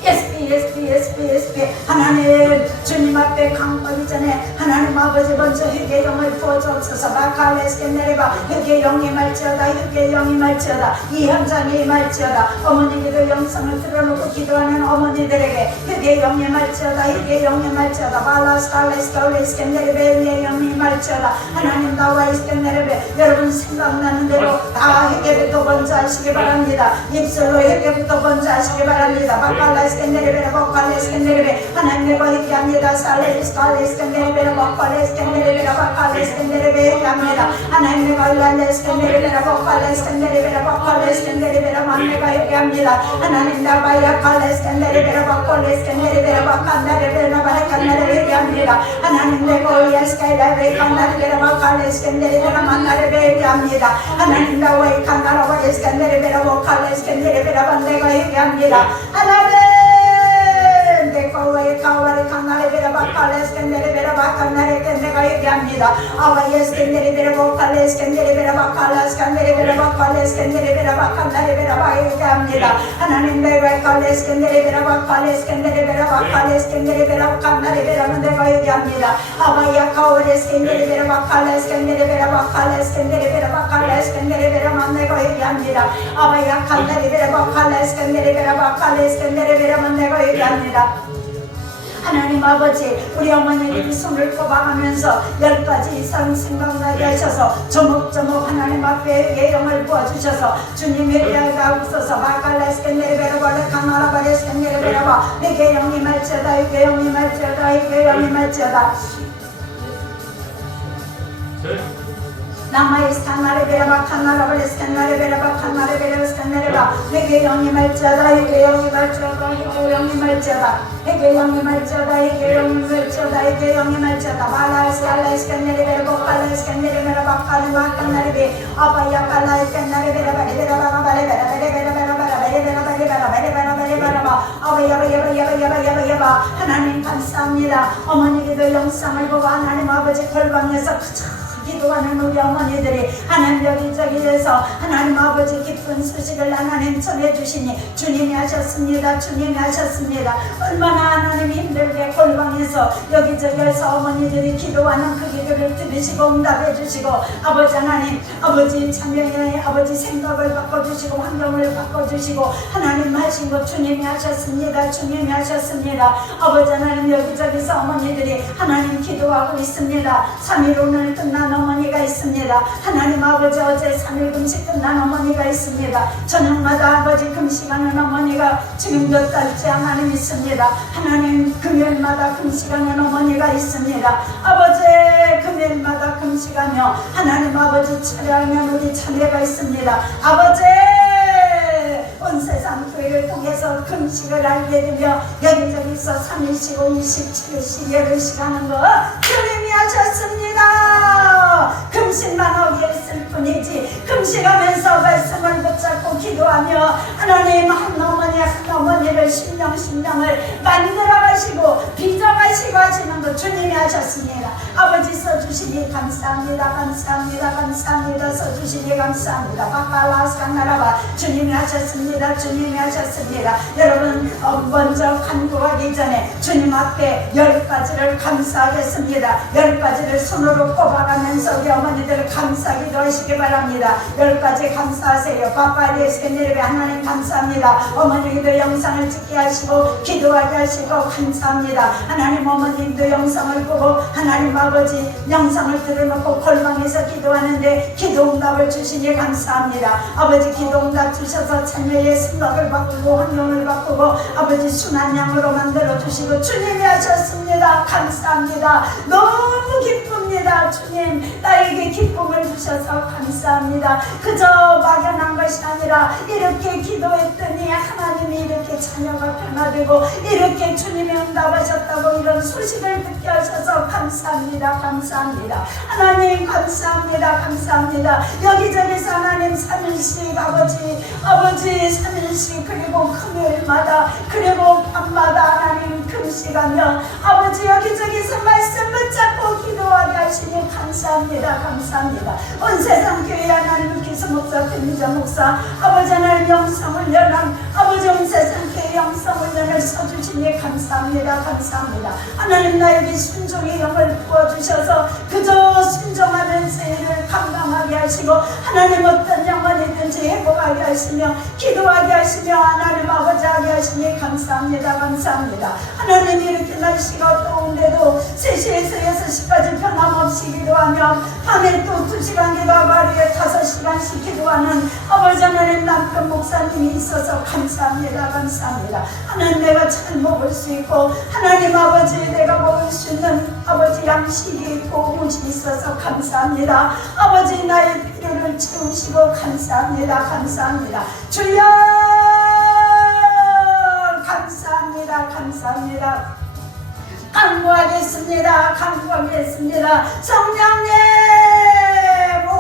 예스피 하나님 주님 앞에 강하기 전에 하나님 아버지 먼저 회개의 영을 부어주옵소서. 마칼레스게 내려봐. 회개의 영이 말지어다. 회개의 영이 말지어다. 이 현장에 임할지어다. 어머니들의 영상을 들어놓고 기도하는 어머니들에게 회개의 영이 말지어다. 회개의 영이 말지어다. 발라스칼레스칼레스게 내려베 회개의 영이 말지어다. 하나님 나와 있게 내려베. 여러분 생각나는 대로 다 회개부터 먼저 하시기 바랍니다. 입술로 회개부터 먼저 하시기 바랍니다. 마칼레스게 내려베 바칼레스게 내려베. 하나님 내가 회개합니다. 살레스칼레스게 내려베 바칼레스게 내려베 바칼레스게 내려베 회개합니다. 하나님 내가 랄레스게 내려베 바칼레스게 내려베 바칼레스게 내려베 내가 회개합니다. 하나님 나바야 칼레스게 내려베 바칼레스게 내려베 바칼레스게 내려베 회개합니다. 하나님 내가 올리스게 내려베 칼레스게 바칼레스게 내려베 만나레베 회개합니다. 하나님 나와의 칼나라와 예스게 내려베 바칼레스게 내려베 내가 회개합니다. 하나님 내가와의 가와를 강나레베라 바칼레스게 내려베라 바칼나레게 내가 회개합니다. 아와 예스게 내려베라 바칼레스게 내려베라 바칼레스게 내려베라 바칼레스게 내려베라 바칼나레베라 회개합니다. 하나님 내가 칼레스게 내려베라 바칼레스게 내려베라 바칼레스게 내려베라 바칼나레베라 내가 회개합니다. 아와야 가와레스게 내려베라 바칼레스게 내려베라 바칼레스게 내려베라 바칼레스게 내려베라 내가 회개합니다. 아와야 칼나레베라 바칼레스게 내려베라 바칼레스게 내려베라 내가 회개합니다. 하나님 아버지 우리 어머니들이 손을 꼽아가면서 10가지 이상 생각나게 하셔서 조목조목 하나님 앞에 예영을 부어주셔서 주님 회개하게 하옵소서. 마칼레스게 내려베라 벌레 강나라바레스게 내려베라 회개 영이 말지어다. 회개 영이 말지어다. 회개 영이 말지어다. 나마이스탄 나레베라바 칸나라바레스칸 나레베라바 칸나레베라스칸 나레바 회개 영이 말지어다. 회개 영이 말지어다. 회개 영이 말지어다. 회개 영이 말지어다. 회개 영이 말지어다. 회개 영이 말지어다. 발라스칼레스칸 나레베라바 칼레스칸 나레베라바 칼레스칸 나레베 아바야 칼라스칸 나레베라바 레베라바 바레베라 레베라바라바라 레베라바레바라 레베라바레바라바 아바야바야바야바야바야바. 하나님 감사합니다. 어머니들 영상을 보고 하나님 아버지 골방에서 기도하는 우리 어머니들이 하나님 여기저기에서 하나님 아버지 기쁜 소식을 하나님 전해주시니 주님이 하셨습니다. 주님이 하셨습니다. 얼마나 하나님이 힘들게 골방에서 여기저기에서 어머니들이 기도하는 그 기도를 들으시고 응답해 주시고 아버지 하나님 아버지 참여의 아버지 생각을 바꿔주시고 환경을 바꿔주시고 하나님 하신 것 주님이 하셨습니다. 주님이 하셨습니다. 아버지 하나님 여기저기서 어머니들이 하나님 기도하고 있습니다. 3일 오늘 끝난 어머니가 있습니다. 하나님 아버지 어제 3일 금식 끝난 어머니가 있습니다. 저녁마다 아버지 금식하는 어머니가 지금 몇 달째 하나님 있습니다. 하나님 금요일마다 금식하는 어머니가 있습니다. 아버지 금요일마다 금식하며 하나님 아버지 차례하면 우리 차례가 있습니다. 아버지 온 세상 교회를 통해서 금식을 알게 되며 여기저기서 3일씩 27일씩 예배식 하는 거 주님이 하셨습니다. 금식만 하게 했을 뿐이지 금식하면서 말씀을 붙잡고 기도하며 하나님 한 어머니를 신령을 만들어가시고 빚어가시고 하시는 거 주님이 하셨습니다. 아버지 써주시니 감사합니다. 감사합니다. 감사합니다. 써주시니 감사합니다. 바칼라스칸나라바 주님이 하셨습니다. 주님이 하셨습니다. 여러분 먼저 간구하기 전에 주님 앞에 10가지를 감사하겠습니다. 10가지를 손으로 꼽아가면서 우리 어머니들 감사기도 하시기 바랍니다. 10가지 감사하세요. 바파리에스케네르베 하나님 감사합니다. 어머니도 영상을 찍게 하시고 기도하게 하시고 감사합니다. 하나님 어머님도 영상을 보고 하나님 아버지 영상을 들어놓고 골방에서 기도하는데 기도응답을 주시니 감사합니다. 아버지 기도응답 주셔서 자녀의 생각을 바꾸고 환경을 바꾸고 아버지 순한 양으로 만들어 주시고 주님이 하셨습니다. 감사합니다. 너무 기쁩니다. 주님 나에게 기쁨을 주셔서 감사합니다. 그저 막연한 것이 아니라 이렇게 기도했더니 하나님이 이렇게 자녀가 변화되고 이렇게 주님이 응답하셨다고 이런 소식을 듣게 하셔서 감사합니다. 감사합니다. 하나님 감사합니다. 감사합니다. 여기저기서 하나님 3일씩 아버지 3일씩 그리고 금요일마다 그리고 밤마다 하나님 금식하며 아버지 여기저기서 말씀 붙잡고 기도하게 하시니 감사합니다. 감사합니다. 온 세상 교회 하나님 기수 목사 김민자 목사 아버지 하나님 영성훈련한 아버지 온 세상 교회 영성훈련을 써주시니 감사합니다. 감사합니다. 하나님 나에게 순종의 영을 부어주셔서 그저 순종하는 세일을 감당하게 하시고 하나님 어떤 영혼이든지 회복하게 하시며 기도하게 하시며 하나님 아버지 하게 하시니 감사합니다. 감사합니다. 하나님 이렇게 날씨가 더운데도 3시에서 6시까지 변함없이 기도하며 밤에 또 2시간 기도하고 하루에 5시간씩 기도하는 아버지 하나님 남편 목사님이 있어서 감사합니다. 감사합니다. 하나님 내가 잘 먹을 수 있고 하나님 아버지 내가 먹을 수 있는 아버지 양식이 있고 옷이 있어서 감사합니다. 아버지 나의 필요를 채우시고 감사합니다. 감사합니다. 주여 감사합니다. 감사합니다. 간구하겠습니다. 간구하겠습니다. 성령님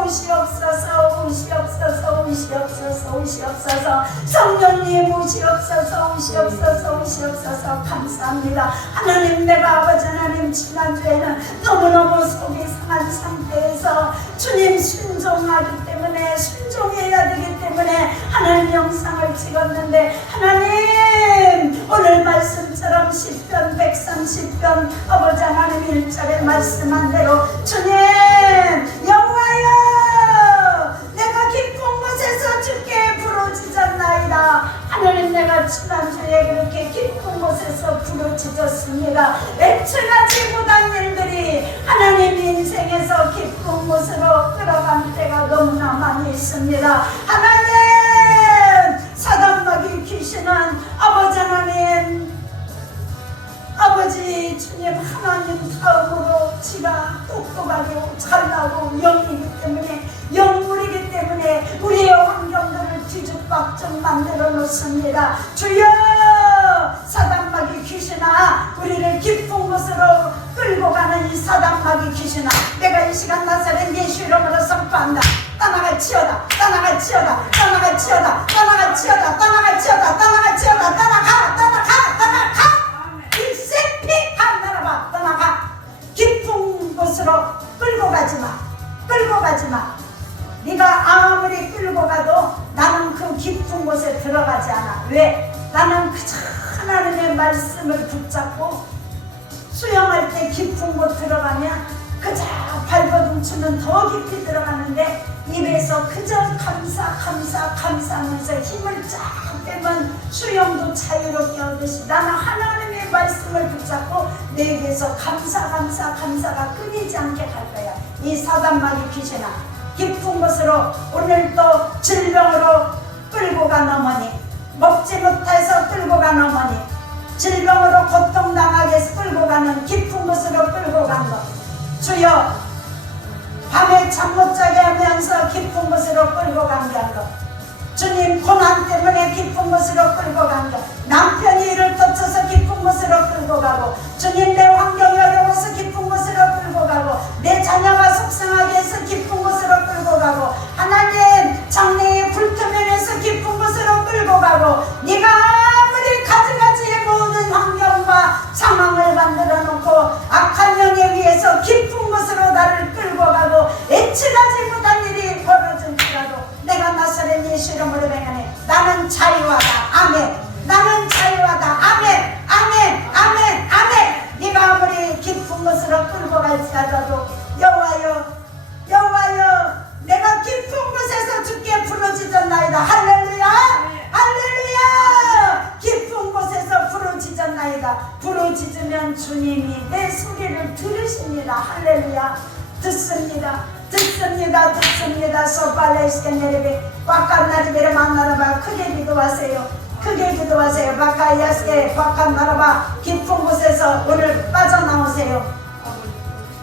오시옵소서 오시옵소서 오시옵소서 오시옵소서 성령님 오시옵소서 오시옵소서 오시옵소서 감사합니다. 하나님 내가 아버지 하나님 지난주에는 너무너무 속이 상한 상태에서 주님 순종하기 때문에 순종해야 되기 때문에 하나님 영상을 찍었는데 하나님 오늘 말씀처럼 10편 130편 아버지 하나님 1절에 말씀한 대로 주님 여호와여 내가 깊은 곳에서 주께 부르짖었나이다. 하나님 내가 지난주에 그렇게 깊은 곳에서 부르짖었습니다. 애처하지 못한 일들이 하나님 인생에서 깊은 곳으로 끌어간 때가 너무나 많이 있습니다. 하나님 사단마귀 귀신은 아버지 하나님 아버지 주님 하나님 다음으로 지가 똑똑하고 잘나고 영이기 때문에 영물이기 때문에 우리의 환경들을 뒤죽박죽 만들어 놓습니다. 주여 사단마귀 귀신아 우리를 깊은 곳으로 끌고 가는 이 사단마귀 귀신아 내가 이 시간 나사렛 예수 이름으로 선포한다. 떠나갈지어다 떠나갈지어다 떠나갈지어다 떠나갈지어다 떠나갈지어다 떠나갈지어다 떠나가 일세피 한나라봐 떠나가. 깊은 곳으로 끌고 가지마. 끌고 가지마. 네가 아무리 끌고 가도 나는 그 깊은 곳에 들어가지 않아. 왜? 나는 그저 하나님의 말씀을 붙잡고 수영할 때 깊은 곳 들어가면 그저 발버둥치면 더 깊이 들어가는데 입에서 그저 감사하면서 힘을 쫙 빼면 수영도 자유롭게 하듯이 나는 하나님의 말씀을 붙잡고 내게서 감사가 끊이지 않게 갈 거야. 이 사단마귀 귀신아 깊은 곳으로 오늘도 질병으로 끌고 간 어머니 먹지 못해서 끌고 간 어머니 질병으로 고통당하게 해서 끌고 가는 깊은 곳으로 끌고 간 것 주여 밤에 잠 못 자게 하면서 깊은 곳으로 끌고 간 것 주님 고난 때문에 깊은 곳으로 끌고 간 것 남편이 일을 터쳐서 깊은 곳으로 끌고 가고 주님 내 환경이 어려워서 깊은 곳으로 끌고 가고 내 자녀가 속상하게 해서 깊은 곳으로 끌고 가고 하나님 장래의 불투명해서 깊은 곳으로 끌고 가고 네가 아무리 가지가지의 모든 환경과 상황을 만들어 놓고 악한 영에 의해서 깊은 곳으로 나를 끌고 가고 애측하지 못한 일이 벌어질지라도 내가 나사렛 예수 이름으로 명하네. 나는 자유하다. 아멘. 나는 자유하다. 아멘. 아멘. 아멘. 아멘. 네가 아무리 깊은 곳으로 끌고 갈지라도 여호와여 내가 깊은 곳에서 주께 부르짖었나이다. 할렐루야. 할렐루야. 깊은 곳에서 부르짖었나이다. 부르짖으면 주님이 내 소리를 들으십니다. 할렐루야. 듣습니다. 소발레스케네레베 바카나리베를 만나라봐. 크게 기도하세요. 바카야스케 바카나라봐. 깊은 곳에서 오늘 빠져나오세요.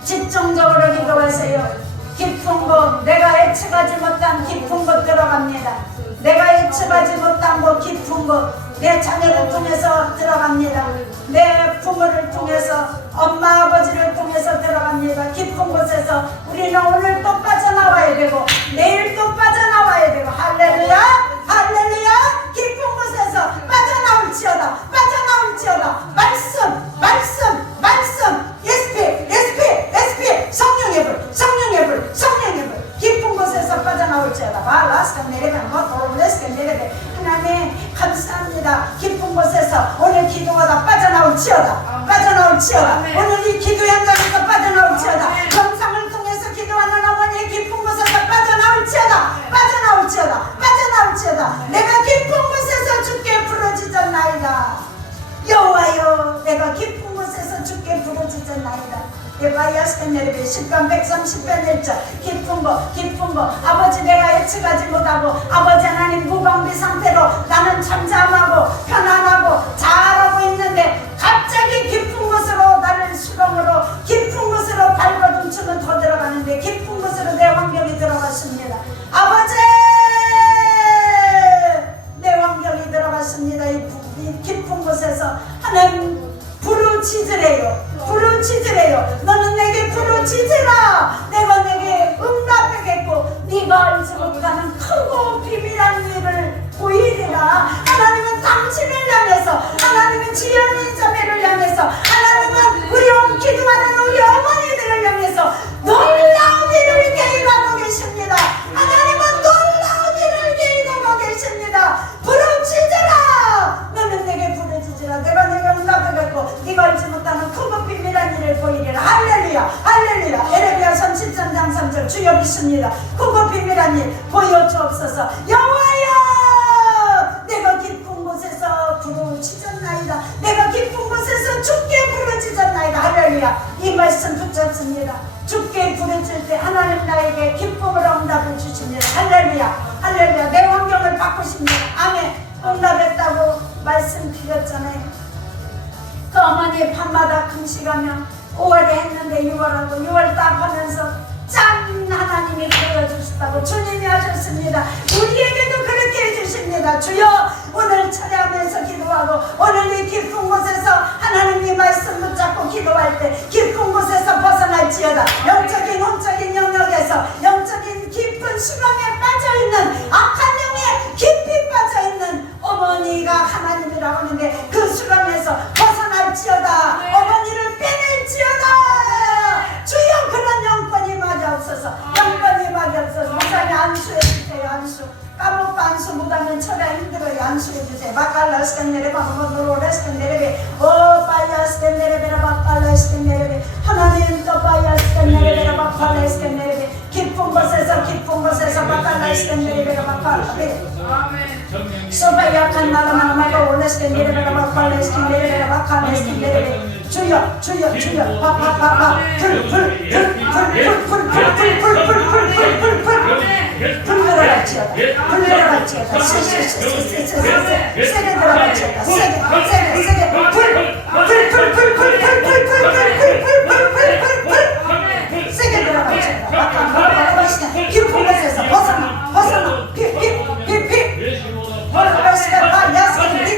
집중적으로 기도하세요. 깊은 곳, 내가 예측하지 못한 깊은 곳 들어갑니다. 내가 예측하지 못한 곳, 깊은 곳, 내 자녀를 통해서 들어갑니다. 내 부모를 통해서, 엄마 아버지를 통해서 들어갑니다. 깊은 곳에서 우리는 오늘 또 빠져나와야 되고 내일 또 빠져나와야 되고, 할렐루야 할렐루야. 깊은 곳에서 빠져나올지어다, 빠져나올지어다. 말씀 말씀 말씀, SP 성령의 불, 성령의 불, 성령의 불. 깊은 곳에서 빠져나올지어다. 발라스가 내려가는 것, 도로레스가 내려가는. 하나님 감사합니다. 깊은 곳에서 오늘 기도하다 빠져나올지어다, 빠져나올지어다. 오늘 이 기도 현장에서 빠져나올지어다. 영상을 통해서 기도하는 어머니의 깊은 곳에서 빠져나올지어다, 빠져나올지어다, 빠져나올지어다. 내가 깊은 곳에서 주께 부르짖었나이다. 여호와여, 내가 깊은 곳에서 주께 부르짖었나이다. 에바야스케네르베 10편 130편 1절. 깊은 곳, 깊은 곳. 아버지, 내가 예측하지 못하고 아버지 하나님 무방비 상태로 나는 잠잠하고 편안하고 잘하고 있는데 갑자기 깊은 곳으로 나를 수렁으로, 깊은 곳으로 발버둥치면 더 들어가는데 깊은 곳으로 내 환경이 들어갔습니다. 아버지, 내 환경이 들어갔습니다. 이 깊은 곳에서 하나님 부르짖으래요. 부르짖으래요. 너는 내게 부르짖으라. 내가 내게 응답하겠고 네가 알지 못하는 크고 비밀한 일을 보이리라. 하나님은 당신을 향해서, 하나님은 지연이 자매를 향해서, 하나님은 우리 기도하는 우리 어머니들을 향해서 놀라운 일을 계획하고 계십니다. 하나님은 놀라운 일을 계획하고 계십니다. 부르짖으라. 너는 내게 부르짖으라. 내가 내게 응답하겠고 네가 알지 못하는 크고 비밀한 일을 보이리라. 할렐루야 할렐루야. 에레미야서 13장 3절. 주여 믿습니다. 크고 비밀한 일 보여주옵소서. 여호와여, 내가 깊은 곳에서 부르짖었나이다. 내가 깊은 곳에서 주께 부르짖었나이다. 할렐루야. 이 말씀 붙잡습니다. 주께 부르짖을 때 하나님 나에게 기쁨으로 응답을 주십니다. 할렐루야 할렐루야. 내 환경을 바꾸십니다. 아멘. 응답했다고 말씀 드렸잖아요. 그 어머니 밤마다 금식하며 5월에 했는데 6월하고 6월 딱 하면서 짠, 하나님이 보여주셨다고 주님이 하셨습니다. 우리에게도 그렇게 해주십니다. 주여, 오늘 찬양하면서 기도하고 오늘 이 깊은 곳에서 하나님이 말씀 붙잡고 기도할 때 깊은 곳에서 벗어날지어다. 영적인 혼적인 영역에서 영적인 깊은 수렁에 빠져있는, 악한 영에 깊이 빠져있는 어머니가 하나님이라고 하는데 그 수렁에서 벗어날지어다. 어머니를 빼낼지어다. 주여, 그런 영권이 마주옵소서. 영권이 마주옵소서. 목사님 안수해주세요. 안수. 까먹고 안수 못하면 처가 힘들어요. 안수해주세요. 바칼라스캔네레 바로로레스캔네레베 오빠야스캔네레베라 바칼라스캔네레베. 하나님 또 바야스캔네레베라 바칼라스캔네레베. 깊은 곳에서 깊은 곳에서 바칼라스캔네레베라 바칼라스캔네레베. 소바야칸 나라마나마가 올레스캔네레베라 바칼라스캔네레베라 바칼라스캔네레베. 주여 주여 주여. 파파파파 불 들어갈지어다. 불 들어갈지어다. 세게 들어갈지어다. 세게 불 세게 들어갈지어다. 깊은 곳에서 벗어나 피 벌벌시가 야스킨 피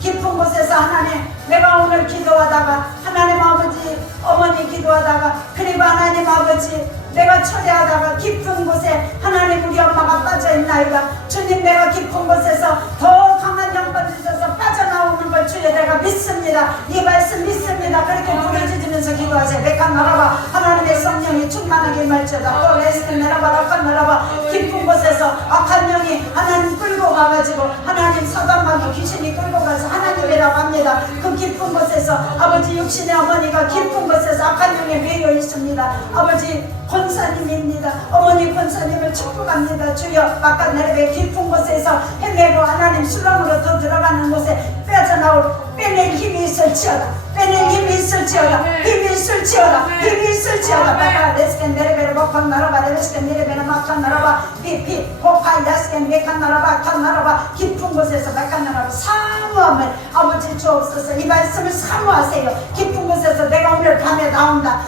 깊은 곳에서 하나님, 내가 오늘 기도하다가 하나님 아버지 어머니 기도하다가 그리고 하나님 아버지 내가 처리하다가 깊은 곳에 하나님 우리 엄마가 빠져있나이다. 주님, 내가 깊은 곳에서 더 강한 영광 주셔서 빠져나오는 걸 걸 주여 내가 믿습니다. 이 말씀 믿습니다. 그렇게 부르짖으면서 기도하세요. 백한 나라바 하나님의 성령이 충만하게 임할지어다. 또 레스킨 나라바 악한 나라바 깊은 곳에서 악한 영이 하나님 끌고 가가지고 하나님 사단마귀 귀신이 끌고 가서 하나님이라고 합니다. 그 깊은 곳에서 아버지 육신의 어머니가 깊은 곳에서 악한 영에 매여 있습니다. 아버지 권사님입니다. 어머니 권사님을 축복합니다. 주여 바깥 내려에 깊은 곳에서 헤매고 하나님 수렁으로 더 들어가는 곳에 빠져나올 빼낼 힘이 있을지어다. 빼낼 힘이 있을지어다. 힘이 있을지어다. 힘이 있을지어다. 바깥 레스겐 내려베로 복한 나라바 레스겐 내려베로 막한 나라바 비피 복한 야스겐 메칸 나라바 칸 나라바 깊은 곳에서 백한 나라바 사모함을 아버지 주옵소서. 이 말씀을 사모하세요. 깊은 곳에서 내가 오늘 밤에 나온다.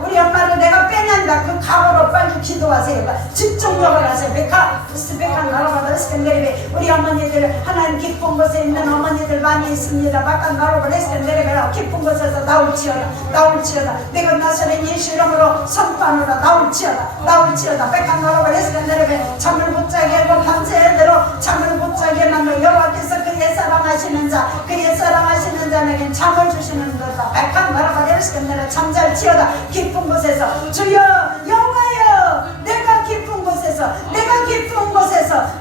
우리 엄마를 내가 빼낸다. 그 각오로 빨리 기도하세요. 집중력을 하세요. 백한 나라바 레스겐 내려베 우리 어머니들 하나님 깊은 곳에 있는 어머니들 많이 있습니다. 바깥 나라바 레스겐 내려베라 깊은 곳에서 나올지어다. 내가 나서는 예수 이름으로 선포하노라. 나올지어다. 백한 나라바 레스겐 내려베 잠을 못 자게 하고 밤새대로 잠을 못 자게 만들어 여호와께서 그 옛사랑하시는 자에겐 잠을 주시는 거다. 백한 나라바 레스겐 내려 잠잘지어다. 깊은 곳에서 주여 여호와여 내가 깊은 곳에서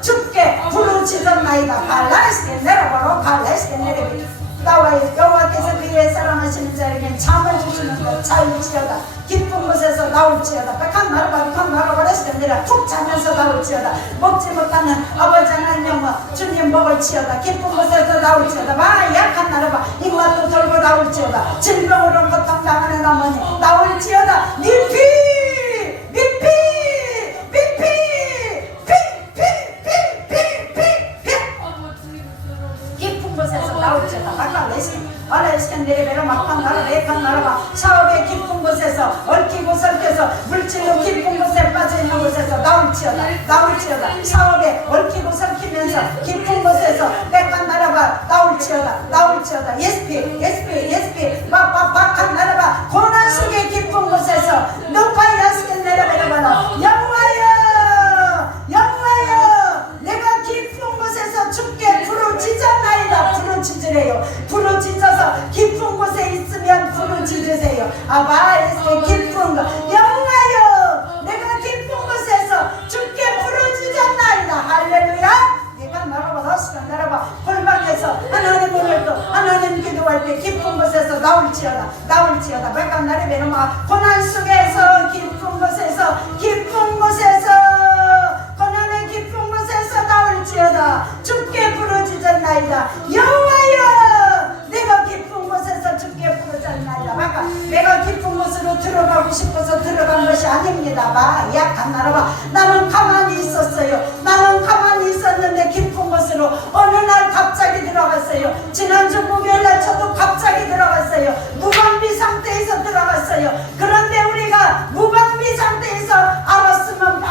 죽게 부르짖었나이다. 갈라스게 내려보러 갈라스게 내려비 나와요. 여호와께서 그의 사랑하시는 자에게 잠을 주시는 것 자유지어다. 깊은 곳에서 나올지어다. 백한 나라바 레스게 내려 푹 자면서 나올지어다. 먹지 못하는 아버지 하나님 영어 주님 먹을지어다. 깊은 곳에서 나올지어다. 약한 나라바 입맛도 돌고 나올지어다. 질병으로 고통당하는 어머니 나올지어다. 깊은 곳에서 나올지어다. 알레스кен 내려베로 막판 나라바 약한 나라바 사업의 깊은 곳에서 얽히고 설켜서 물질로 깊은 곳에 빠져있는 곳에서 나올지어다. 사업에 얽히고 설키면서 깊은 곳에서 약한 나라바 나올지어다. 예스피 박한 나라바 고난 속의 깊은 곳에서 높아 야스켄 내려베로 영화여 내가 깊은 곳에서 죽게 부르짖었나이다. 부르짖어서 깊은 곳에 있으면 부르짖으세요. 아바에서 깊은 곳 영화여 내가 깊은 곳에서 죽게 부르짖었나이다. 할렐루야. 내가 나라봐 골방에서 하나님 오늘도 하나님 기도할 때 깊은 곳에서 나올지어다. 백한 날에 베르마 고난 속에서 깊은 곳에서 고난의 깊은 곳에서 나올지어다. 죽게 부르짖었나이다. 여호와여 내가 깊은 곳에서 죽게 부르짖었나이다. 내가 깊은 곳으로 들어가고 싶어서 들어간 것이 아닙니다. 약한 나라봐 나는 가만히 있었어요. 있었는데 깊은 곳으로 어느 날 갑자기 들어갔어요. 지난주 목요일날 저도 갑자기 들어갔어요. 무방비 상태에서 들어갔어요. 그런데 우리가 무방비 상태에서 알았으면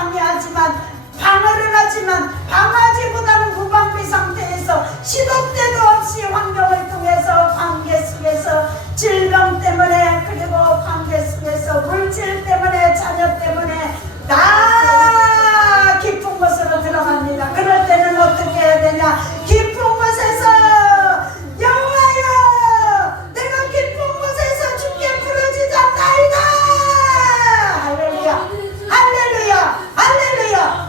방어를 하지만 방하지보다는 무방비 상태에서 시도 때도 없이 환경을 통해서 관계 속에서 질병 때문에 그리고 관계 속에서 물질 때문에 자녀 때문에 다 깊은 곳으로 들어갑니다. 그럴 때는 어떻게 해야 되냐? 깊은 곳에서 여호와여 내가 깊은 곳에서 죽게 부르짖었나이다. 할렐루야.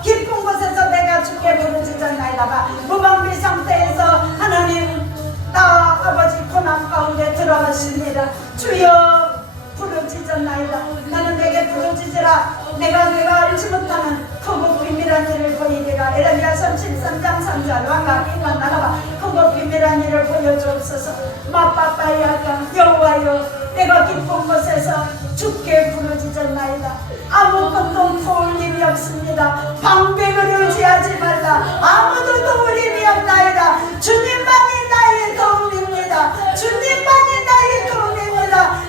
깊은 곳에서 내가 죽게 부르짖었나이다. 무방비 상태에서 하나님 나 아버지 고난 가운데 들어가십니다. 주여 부르짖었나이다. 나는 내게 부르짖으라. 내가 알지 못하는 크고 비밀한 일을 보이리라. 에레미야 33장 3절 왕각이만 나라봐 크고 비밀한 일을 보여주옵소서. 마빠빠이야가 여호와여 내가 깊은 곳에서 죽게 부르짖었나이다. 아무것도 도울 힘이 없습니다. 방백을 의지하지 말라. 아무도 도울 힘이 없나이다. 주님만이 나의 도움입니다.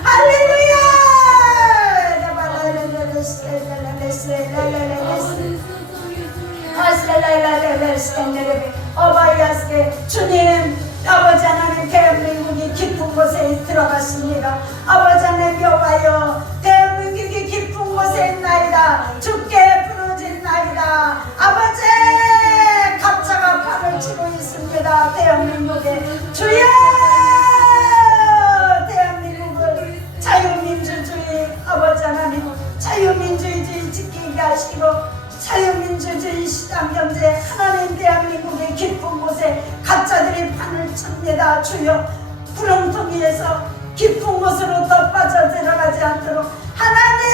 할렐루야. 주님 아버지 하나님 대한민국이 깊은 곳에 들어갔습니다. 아버지 하나님 여호와여 대한민국이 깊은 곳에 있나이다. 죽게 부르짖나이다. 아버지 가짜가 판을 치고 있습니다. 대한민국에 있습니다. 주여 구렁텅이에서 깊은 곳으로 더 빠져 들어가지 않도록 하나님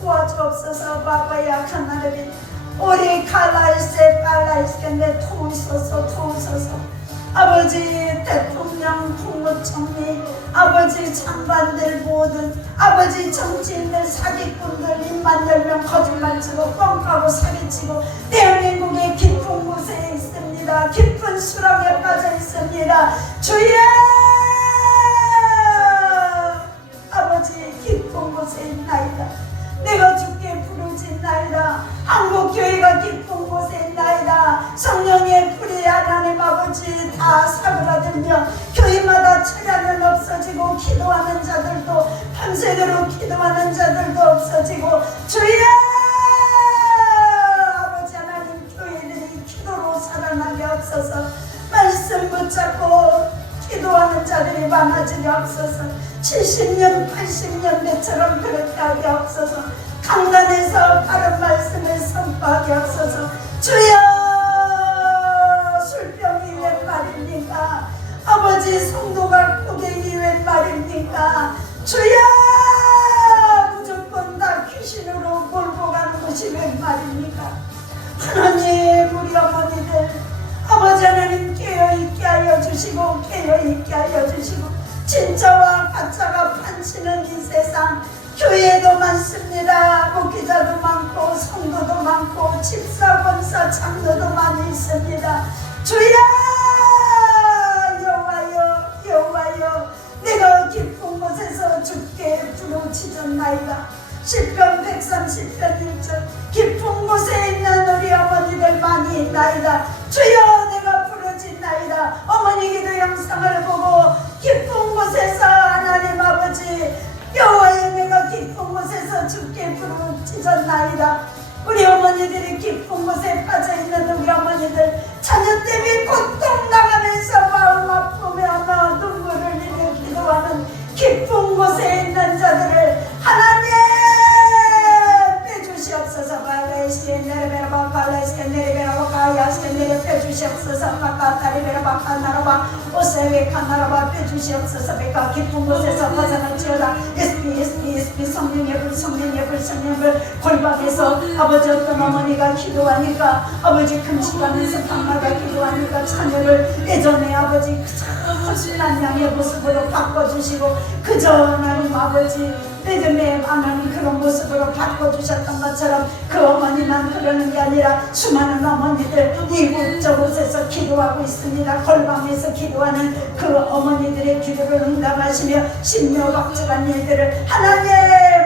도와주옵소서. 바바 약한 하나님 우리 칼라이세 팔라이스겐데 도우소서. 아버지 대통령 국무총리 아버지 장관들 모든 아버지 정치인들 사기꾼들 입만 열면 거짓말치고 뻥하고 사기치고 대한민국의 깊은 곳에 있습니다. 깊은 수렁에 빠져 있습니다. 주여 아버지 깊은 곳에 있나이다. 내가 주께 부르짖나이다. 한국교회가 깊은 곳에 있나이다. 성령의 불이 하나님 아버지 다 사그라들며 교회마다 철야는 없어지고 기도하는 자들도 밤새도록 기도하는 자들도 없어지고 주여 아버지 하나님 교회들이 기도로 살아나게 없어서 말씀 붙잡고 기도하는 자들이 많아지게 없어서 70년 80년대처럼 그렇게 하게 없어서 강단에서 바른 말씀을 선포하게 없어서 주여 술병이 웬 말입니까? 아버지 성도가 고객이 웬 말입니까? 주여 무조건 다 귀신으로 몰고 가는 것이 웬 말입니까? 하나님 우리 어머니들 아버지 하나님 깨어있게 하여 주시고 깨어있게 하여 주시고 진짜와 가짜가 판치는 이 세상 교회도 많습니다. 목회자도 많고 성도도 많고 집사 권사 장로도 많이 있습니다. 주여 여호와여 여호와여 내가 깊은 곳에서 주께 부르짖었나이다. 시편 130편 1절 깊은 곳에 있는 우리 어머니들 많이 있나이다. 주여 내가 부르짖나이다. 어머니 기도 영상을 보고 깊은 곳에서 하나님 아버지 여호와여 내가 깊은 곳에서 주께 부르짖었나이다. 우리 어머니들이 깊은 곳에 빠져있는 우리 어머니들 자녀 때문에 고통당하면서 마음 아프며 눈물을 흘리며 기도하는 깊은 곳에 있는 자들을 하나님 빼주시옵소서. 발레시에 내려베라바 발레시에 내려베라바 가야시에 내려 빼주시옵소서. 바카타리베라 바카나라바 오세웨 카나라바 빼주시옵소서. 내가 깊은 곳에서 벗어날지어다. SP 성령의 불 성령의 불 성령의 불 골방에서 아버지 어떤 어머니가 기도하니까 아버지 금식하면서 밤마다 기도하니까 자녀를 예전에 아버지 헛순한 양의 모습으로 바꿔주시고 그저 하나님 아버지 믿음의 하나님 그런 모습으로 바꿔주셨던 것처럼 그 어머니만 그러는 게 아니라 수많은 어머니들 이곳저곳에서 기도하고 있습니다. 골방에서 기도하는 그 어머니들의 기도를 응답하시며 신묘박적한 일들을 하나님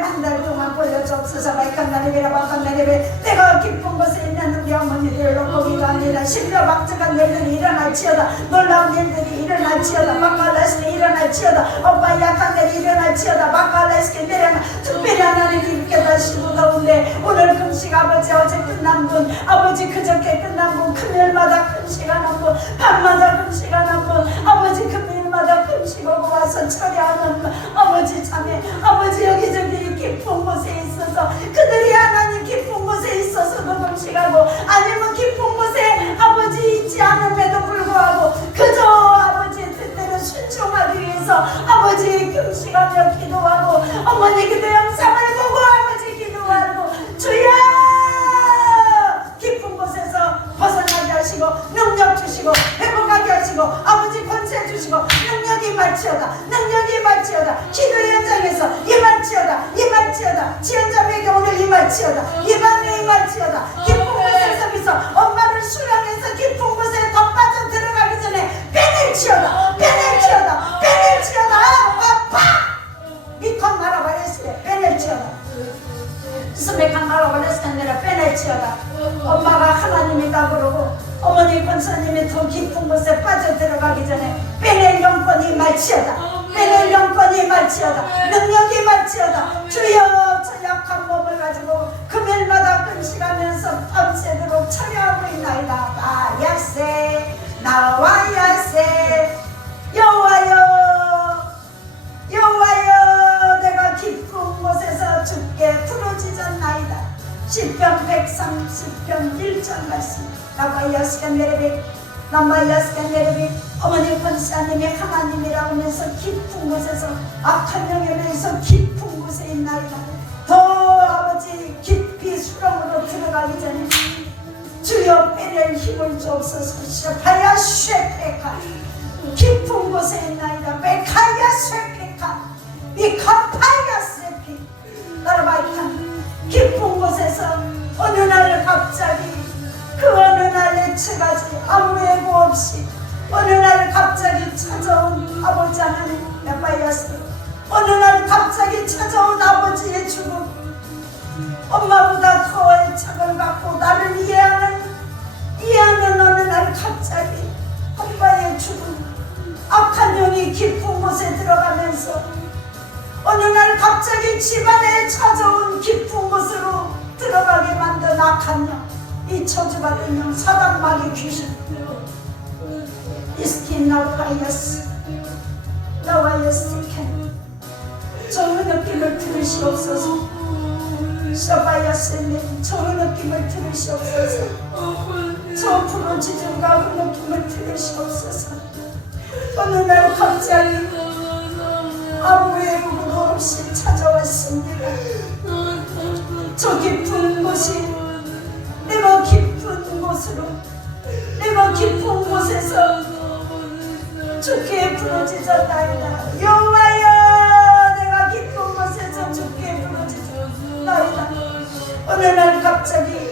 한 달 동안 보여주옵소서. 말칸나리베라 바칸나리베 내가 깊은 곳에 있는 우리 어머니들로 보기가 아니라 신묘박적한 일들이 일어날지어다. 놀라운 일들이 일어날지어다. 바칼라스게 일어날지어다. 오빠 약한 일이 일어날지어다. 바칼라스게 내려가 특별히 하나님이 깨닫시고 더운데 오늘 금식 아버지 어제 끝난 분 아버지 그저께 끝난 분 금요일마다 금식하는 분 밤마다 금식하는 분 아버지 금요일마다 금식하고 와서 처리하는 아버지 참에 아버지 여기저기 깊은 곳에 있어서 그들이 하나님 깊은 곳에 있어서도 금식하고 아니면 깊은 곳에 아버지 있지 않음에도 불구하고 그저 아버지의 뜻대로 순종하기 위해서 아버지 금식하며 기도하고 어머니 기도 영상을 보고 아버지 기도하고 주여 깊은 곳에서 벗어나게 하시고 능력 주시고 회복하게 하시고 아버지 권세 주시고 능력이 임할지어다. 능력이 임할지어다. 기도 현장에서 임할지어다. 지연자매에게 오늘 임할지어다. 이 밤에 임할지어다. 깊은 곳에서 비서 엄마를 수령해서 깊은 곳에 더 빠져 들어가기 전에 빼낼지어다. 아빠 미컨 말아버렸으래 빼낼지어다. 스메칸 말아버렸을 내가 빼낼지어다. 엄마가 하나님이다 그러고 어머니 권사님이 더 깊은 곳에 빠져 들어가기 전에 빼낼 영권이 말지어다. 능력이 말지어다. 주여 저 약한 몸을 가지고 금요일마다 금식하면서 밤새도록 처리하고 있나이다. 나야세 나와야세 여호와여 내가 깊은 곳에서 주께 부르짖었나이다. 시편 130편 1절 말씀 나와야세 내레베 남마야스캔네르비 어머니 권사님이 하나님이라 하면서 깊은 곳에서 악한 영에 대해서 깊은 곳에 있나이다. 더 아버지 깊이 수렁으로 들어가기 전에 주여 빼낼 힘을 주옵소서. 샤파야 쉐페카 깊은 곳에 있나이다. 베카야 쉐페카 미카파야 쉐피 나라바이칸 깊은 곳에서 어느 날 갑자기 그 어느 날 예측하지 아무 예고 없이 어느 날 갑자기 찾아온 아버지 하나님 야바이아스 어느 날 갑자기 찾아온 아버지의 죽음 엄마보다 더 애착을 갖고 나를 이해하는 어느 날 갑자기 엄마의 죽음 악한 영이 깊은 곳에 들어가면서 어느 날 갑자기 집안에 찾아온 깊은 곳으로 들어가게 만든 악한 영 이 저주받은 영 사단 마귀 귀신 이스킨나우파이아스 나와의 스티켄 좋은 느낌을 들으시옵소서. 샤바야스님 좋은 느낌을 들으시옵소서. 저 부러지증과 그 느낌을 들으시옵소서. 어느 날 갑자기 아무 예고도 없이 찾아왔습니다. 저 깊은 곳이 내가 깊은 곳으로 내가 깊은 곳에서 주께 부르짖었나이다. 여호와여 내가 깊은 곳에서 주께 부르짖었나이다. 어느 날 갑자기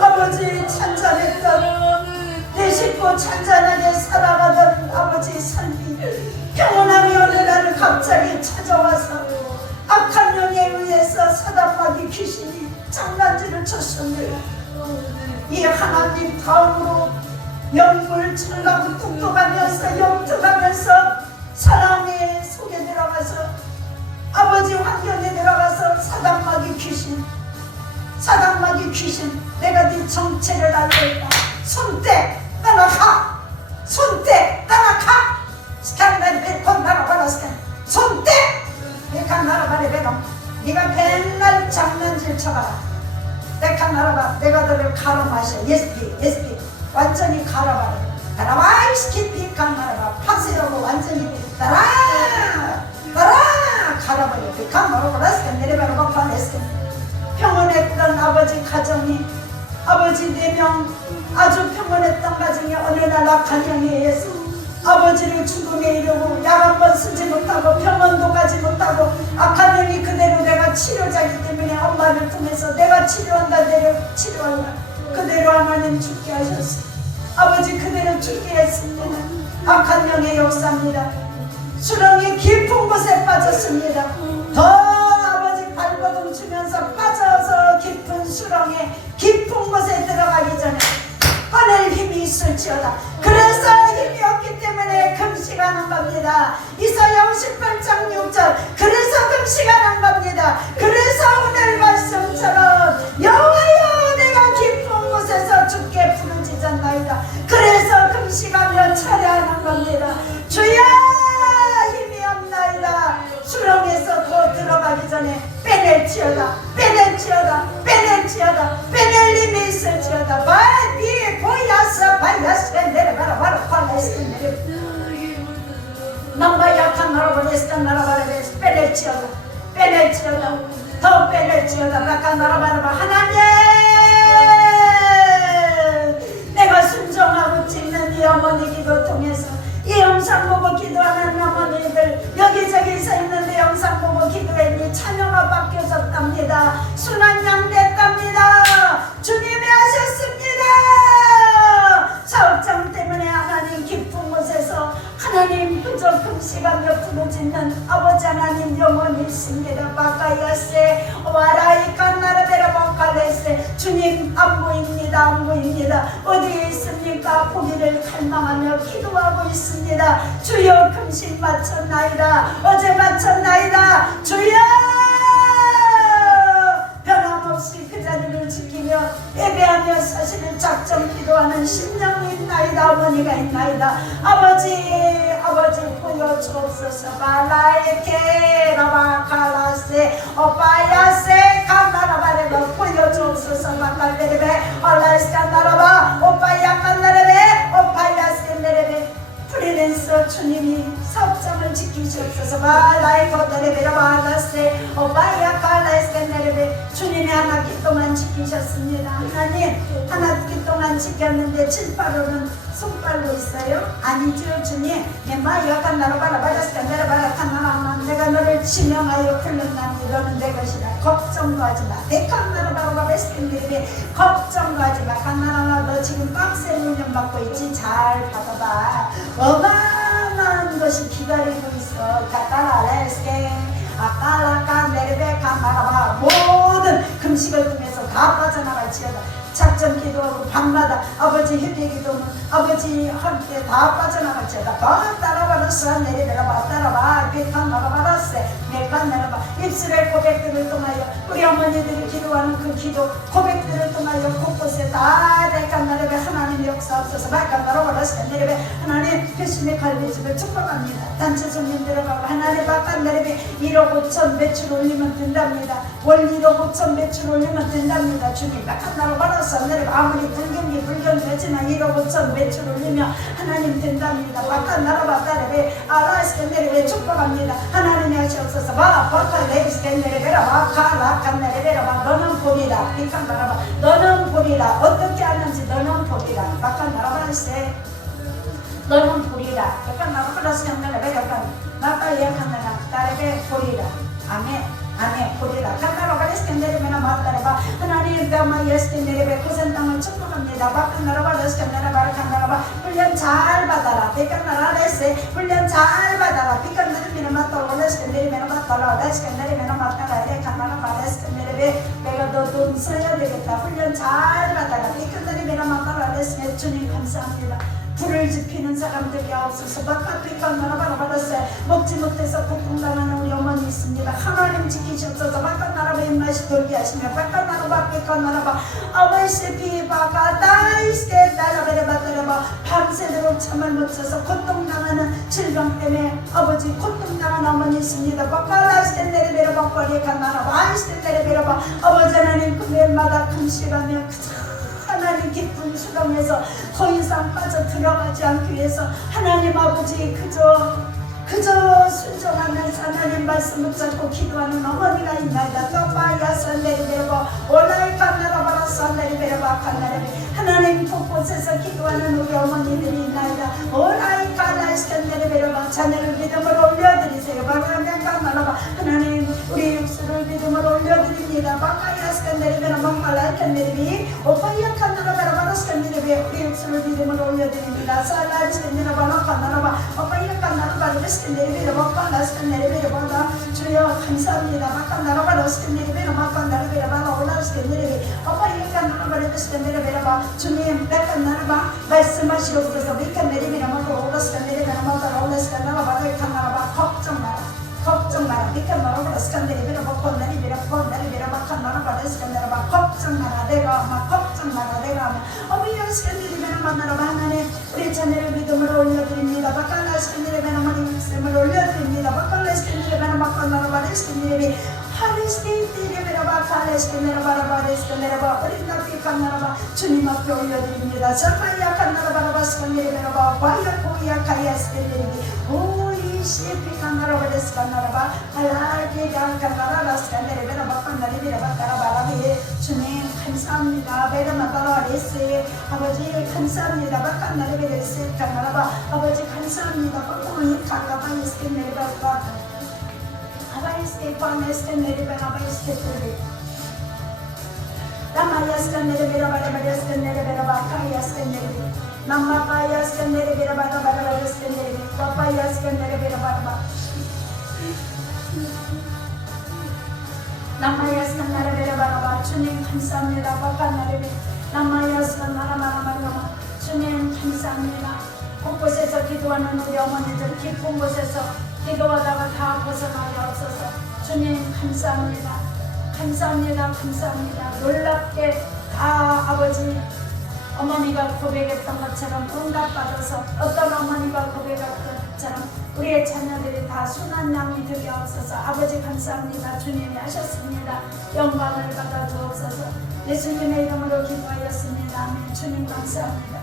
아버지 찬잔했던 내 식구 찬잔하게 살아가던 아버지 삶이 평온함이 어느 날 갑자기 찾아와서 악한 영에 의해서 사단마귀 귀신이 장난질을 쳤습니다. 이 하나님 다음으로 영물 청가고 뚝뚝하면서 영특하면서 사랑의 속에 들어가서 아버지 환경에 들어가서 사단마귀 귀신 내가 네 정체를 알겠다. 손대 따라가 손대 따라가 스캔다리 베톤 나라바라스캔 손대 내가 나라바리 베놈 네가 맨날 장난질 쳐봐라. 내가 나라바 내가 너를 갈아 마셔. 예스피 완전히 갈아봐라. 나라바이 스키피 간 나라바 파세라고 완전히 따라 갈아버려. 간 나라바라스캔 내려가라 막판했어. 평온했던 아버지 가정이 아버지 4명 아주 평온했던 가정이 어느 날 악한 영에 의해서 아버지를 죽음에 이르고 약 한 번 쓰지 못하고 병원도 가지 못하고 악한 영이 그대로 내가 치료자이기 때문에 엄마를 통해서 내가 치료한다 그대로 하나님 죽게 하셨어. 아버지 그대로 죽게 했습니다. 악한 영의 역사입니다. 수렁이 깊은 곳에 빠졌습니다. 더 아버지 발버둥 치면서 빠져서 깊은 수렁에 깊은 곳에 들어가기 전에 꺼낼 힘이 있을지어다. 그래서 힘이 없기 때문에 금식하는 겁니다. 이사야 58장 6절 그래서 금식하는 겁니다. 그래서 오늘 말씀처럼 여호와여 내가 깊은 곳에서 주께 부르짖었나이다. 그래서 금식하며 철야하는 겁니다. 주여 힘이 없나이다. 수렁에서 더 들어가기 전에 빼낼지어다 빼낼 힘이 있을지어다. 바비 보야서 바야스 내려가라 바로 팔라스 내려 남바 약한 나라로 레스탄 나라바라 빼낼지어다 더 빼낼지어다. 약한 나라바라 하나님 내가 순종하고 찍는 이 어머니 기도 통해서 이 영상 보고 기도하는 어머니들 여기저기 서 있는데 영상 보고 기도했니 자녀가 바뀌어졌답니다. 순한 양 됐답니다. 주님이 하셨습니다. 사업장 때문에 하나님 깊은 곳에서 하나님 그저 금식하며 부르짖는 아버지 하나님 영혼이 있습니다. 바카야세 와라이칸 나라베라 바칼레세 주님 안 보입니다. 어디에 있습니까? 보기를 갈망하며 기도하고 있습니다. 주여 금식 마쳤나이다. 어제 마쳤나이다. 주여 변함없이 그 자리를 지키며 예배하며 사실을 작정 기도하는 심령이 있나이다. 어머니가 있나이다. 아버지 보여주옵소서. 발라에케 라바칼라세 오빠야세 칸나라바레바 보여주옵소서. 마칼레레베 얼라이스칸나라바 오빠야 칸나레베 인해서 주님이 사업장을 지키시옵소서. 말라이 거다레베라 바다세 오바야 칼라이스겐데레베 주님이 한 학기 동안 지키셨습니다. 하나님 한 학기 동안 지켰는데 7, 8월은 손발로 있어요? 아니죠 주님. 내마 여간 나로 바라바라스가 내려바라 칸나나 내가 너를 지명하여 불렀나니 너는 내 것이라. 걱정도 하지마. 대칸 나로 바라바라스겐데레베 걱정도 하지마. 칸나나 너 지금 빡센 훈련 받고 있지? 잘 받아봐. 어마어마한 것이 기다리고 있어. 가따라레스게 아까라까 내레베카 나라바 모든 금식을 통해서 다 빠져나갈지어다. 작전 기도하고 밤마다 아버지 휴대 기도는 아버지 함께 다 빠져나갈지어다. 바 따라바라스 내레베라바 따라바 비칸 나라바라세 메칸 나라바 입술의 고백들을 통하여 우리 어머니들이 기도하는 그 기도 고백들을 통하여 곳곳에 다 메칸 나라베 하나님 역사하소서. 메칸 나라바라스 내레베 하나님 회심의 갈비집을 축복합니다. 단체 손님 들어가고 하나님 바깥 내레베 1억 5천 매출 올리면 된답니다. 월 1억 5천 매출 올리면 된답니다. 주님 메칸 나라바라스 내레베 아무리 불경되지만 1억 5천 매출 올리면 하나님 된답니다. 바깥 나라바 따레베 아라스게 내레베 축복합니다. 하나님이 하시옵소서. 바카 레이스게 내레베라 바카 라칸 내레베라 바 너는 보리라. 비칸 나라바 너는 보리라. 어떻게 하는지 너는 보리라. 바카 나라바라세 너는 보리라. 약간 나라바라스 내레베 약간 나까 예약하느라 따레베 보리라. 아멘. 아멘. 보리라. 카나라바레스게 내레베나 마따레바 하나님 다마 예스게 내레베 고센 땅을 축복합니다. 바카 나라바레스게 내레바라 칸나라바 훈련 잘 받아라. 비칸 나라레세 훈련 잘 받아라. 비칸 내레베나 마따라레스게 내레베나 마따라레스게 내레베나 마따라레 칸나라바레스게 내레베 내가 너 돈 써야 되겠다. 훈련 잘 받아라. 비칸 내레베나 마따라레스게 주님 감사합니다. 불을 지피는 사람들이 없어서 바깥비칸 나라바라바라세 먹지 못해서 고통당하는 우리 어머니 있습니다. 하나님 지키셔서 바깥 나라바 입맛이 돌게 하시며 바깥 나라바 비칸 나라바 아바이세 비바가 다이스게 따라베레바따라바 밤새도록 잠을 못 자서 고통당하는 질병 때문에 아버지 고통당하는 어머니 있습니다. 바깥라스게 내레베레바 거리에 나라바 아이스게 내레베레바 아버지 하나님 금요일마다 금식하며 하나님 기쁜 수렁에서 더 이상 빠져 들어가지 않기 위해서 하나님 아버지 그저 순종하면서 하나님 말씀 붙잡고 기도하는 어머니가 있나이다. 떡바야 산내리베라바 올라이카 나라바라 산내리베라바 칸나레베 하나님 곳곳에서 기도하는 우리 어머니들이 있나이다. 올라이카 나이스칸내리베라바 자녀를 믿음으로 올려드리세요. 바라면카 나라바 하나님 우리 육수를 믿음으로 올려드립니다. 바카야 스칸내리베라바 말라이칸내리비 오파이아카 나라바라바라 스칸내리베 우리 육수를 믿음으로 올려드립니다. 살라리 스칸내리바라 칸나라바 오파이아카 나라바라바 내리베라 막간 나스칸 내리베라 바다 주여 감사합니다. 막간 나라바 나스칸 내리베라 막간 나라베라 바다 올라스칸 내리베 아빠 이칸 나라바 나스칸 내리베라 바 주님 막간 나라바 말씀하시옵소서. 미칸 내리베라 막간 올라스칸 내리베라 막간 올라스칸 나라바 이칸 나라바 걱정 마라. 미칸 나라바 나스칸 내리베라 막간 내리베라 막간 내리베라 막간 나라바 나스칸 내리베라 걱정 마라. 내가 걱정 마라. 내가 어머니 나스칸 내리베라 만나라바 하나님 우리 자녀를 믿음으로 올려드립니다. 막간 나스칸 내리베라 막간 말씀을 올려드립니다. 바칼레스케네레베나 바칼나라바레스케네레베 하리스케네레베라바 칼레스케네레바라바레스케네레바 어린나피칸나라바 주님 앞에 올려드립니다. 자파이아칸나라바라바스케네레베라바 바이아코이아카이아스케네레베 오리시피칸나라바레스케네레바 알라게간칸나라라스케네레베나 바칼나레베라바 따라바라베 주님 감사합니다. 베라마바라레스 아버지 감사합니다. 바칼나레베레스 칸나라바 아버지 감사합니다. 바칼이 카카바이스케네레바바 아바이스케 파네스케네레베나 아바이스케네레베 라마야스케네레베라바라바레스케네레베라바 카이아스케네레베 남마카야스케네레베라바라바라바레스케네레베 파파야스케네레베라바라바 남마야스케네레베라바라바 주님 감사합니다. 바카나레베 남마야스케네레베라바라바 주님 감사합니다. 곳곳에서 기도하는 우리 어머니들 깊은 곳에서 기도하다가 다 벗어나게 없어서 주님 감사합니다. 감사합니다. 놀랍게 다 아버지 어머니가 고백했던 것처럼 응답받아서 어떤 어머니가 고백했던 것처럼 우리의 자녀들이 다 순한 양이 되게 없어서 아버지 감사합니다. 주님이 하셨습니다. 영광을 받아 주옵소서. 예수님의 이름으로 기도하였습니다. 아멘. 주님 감사합니다.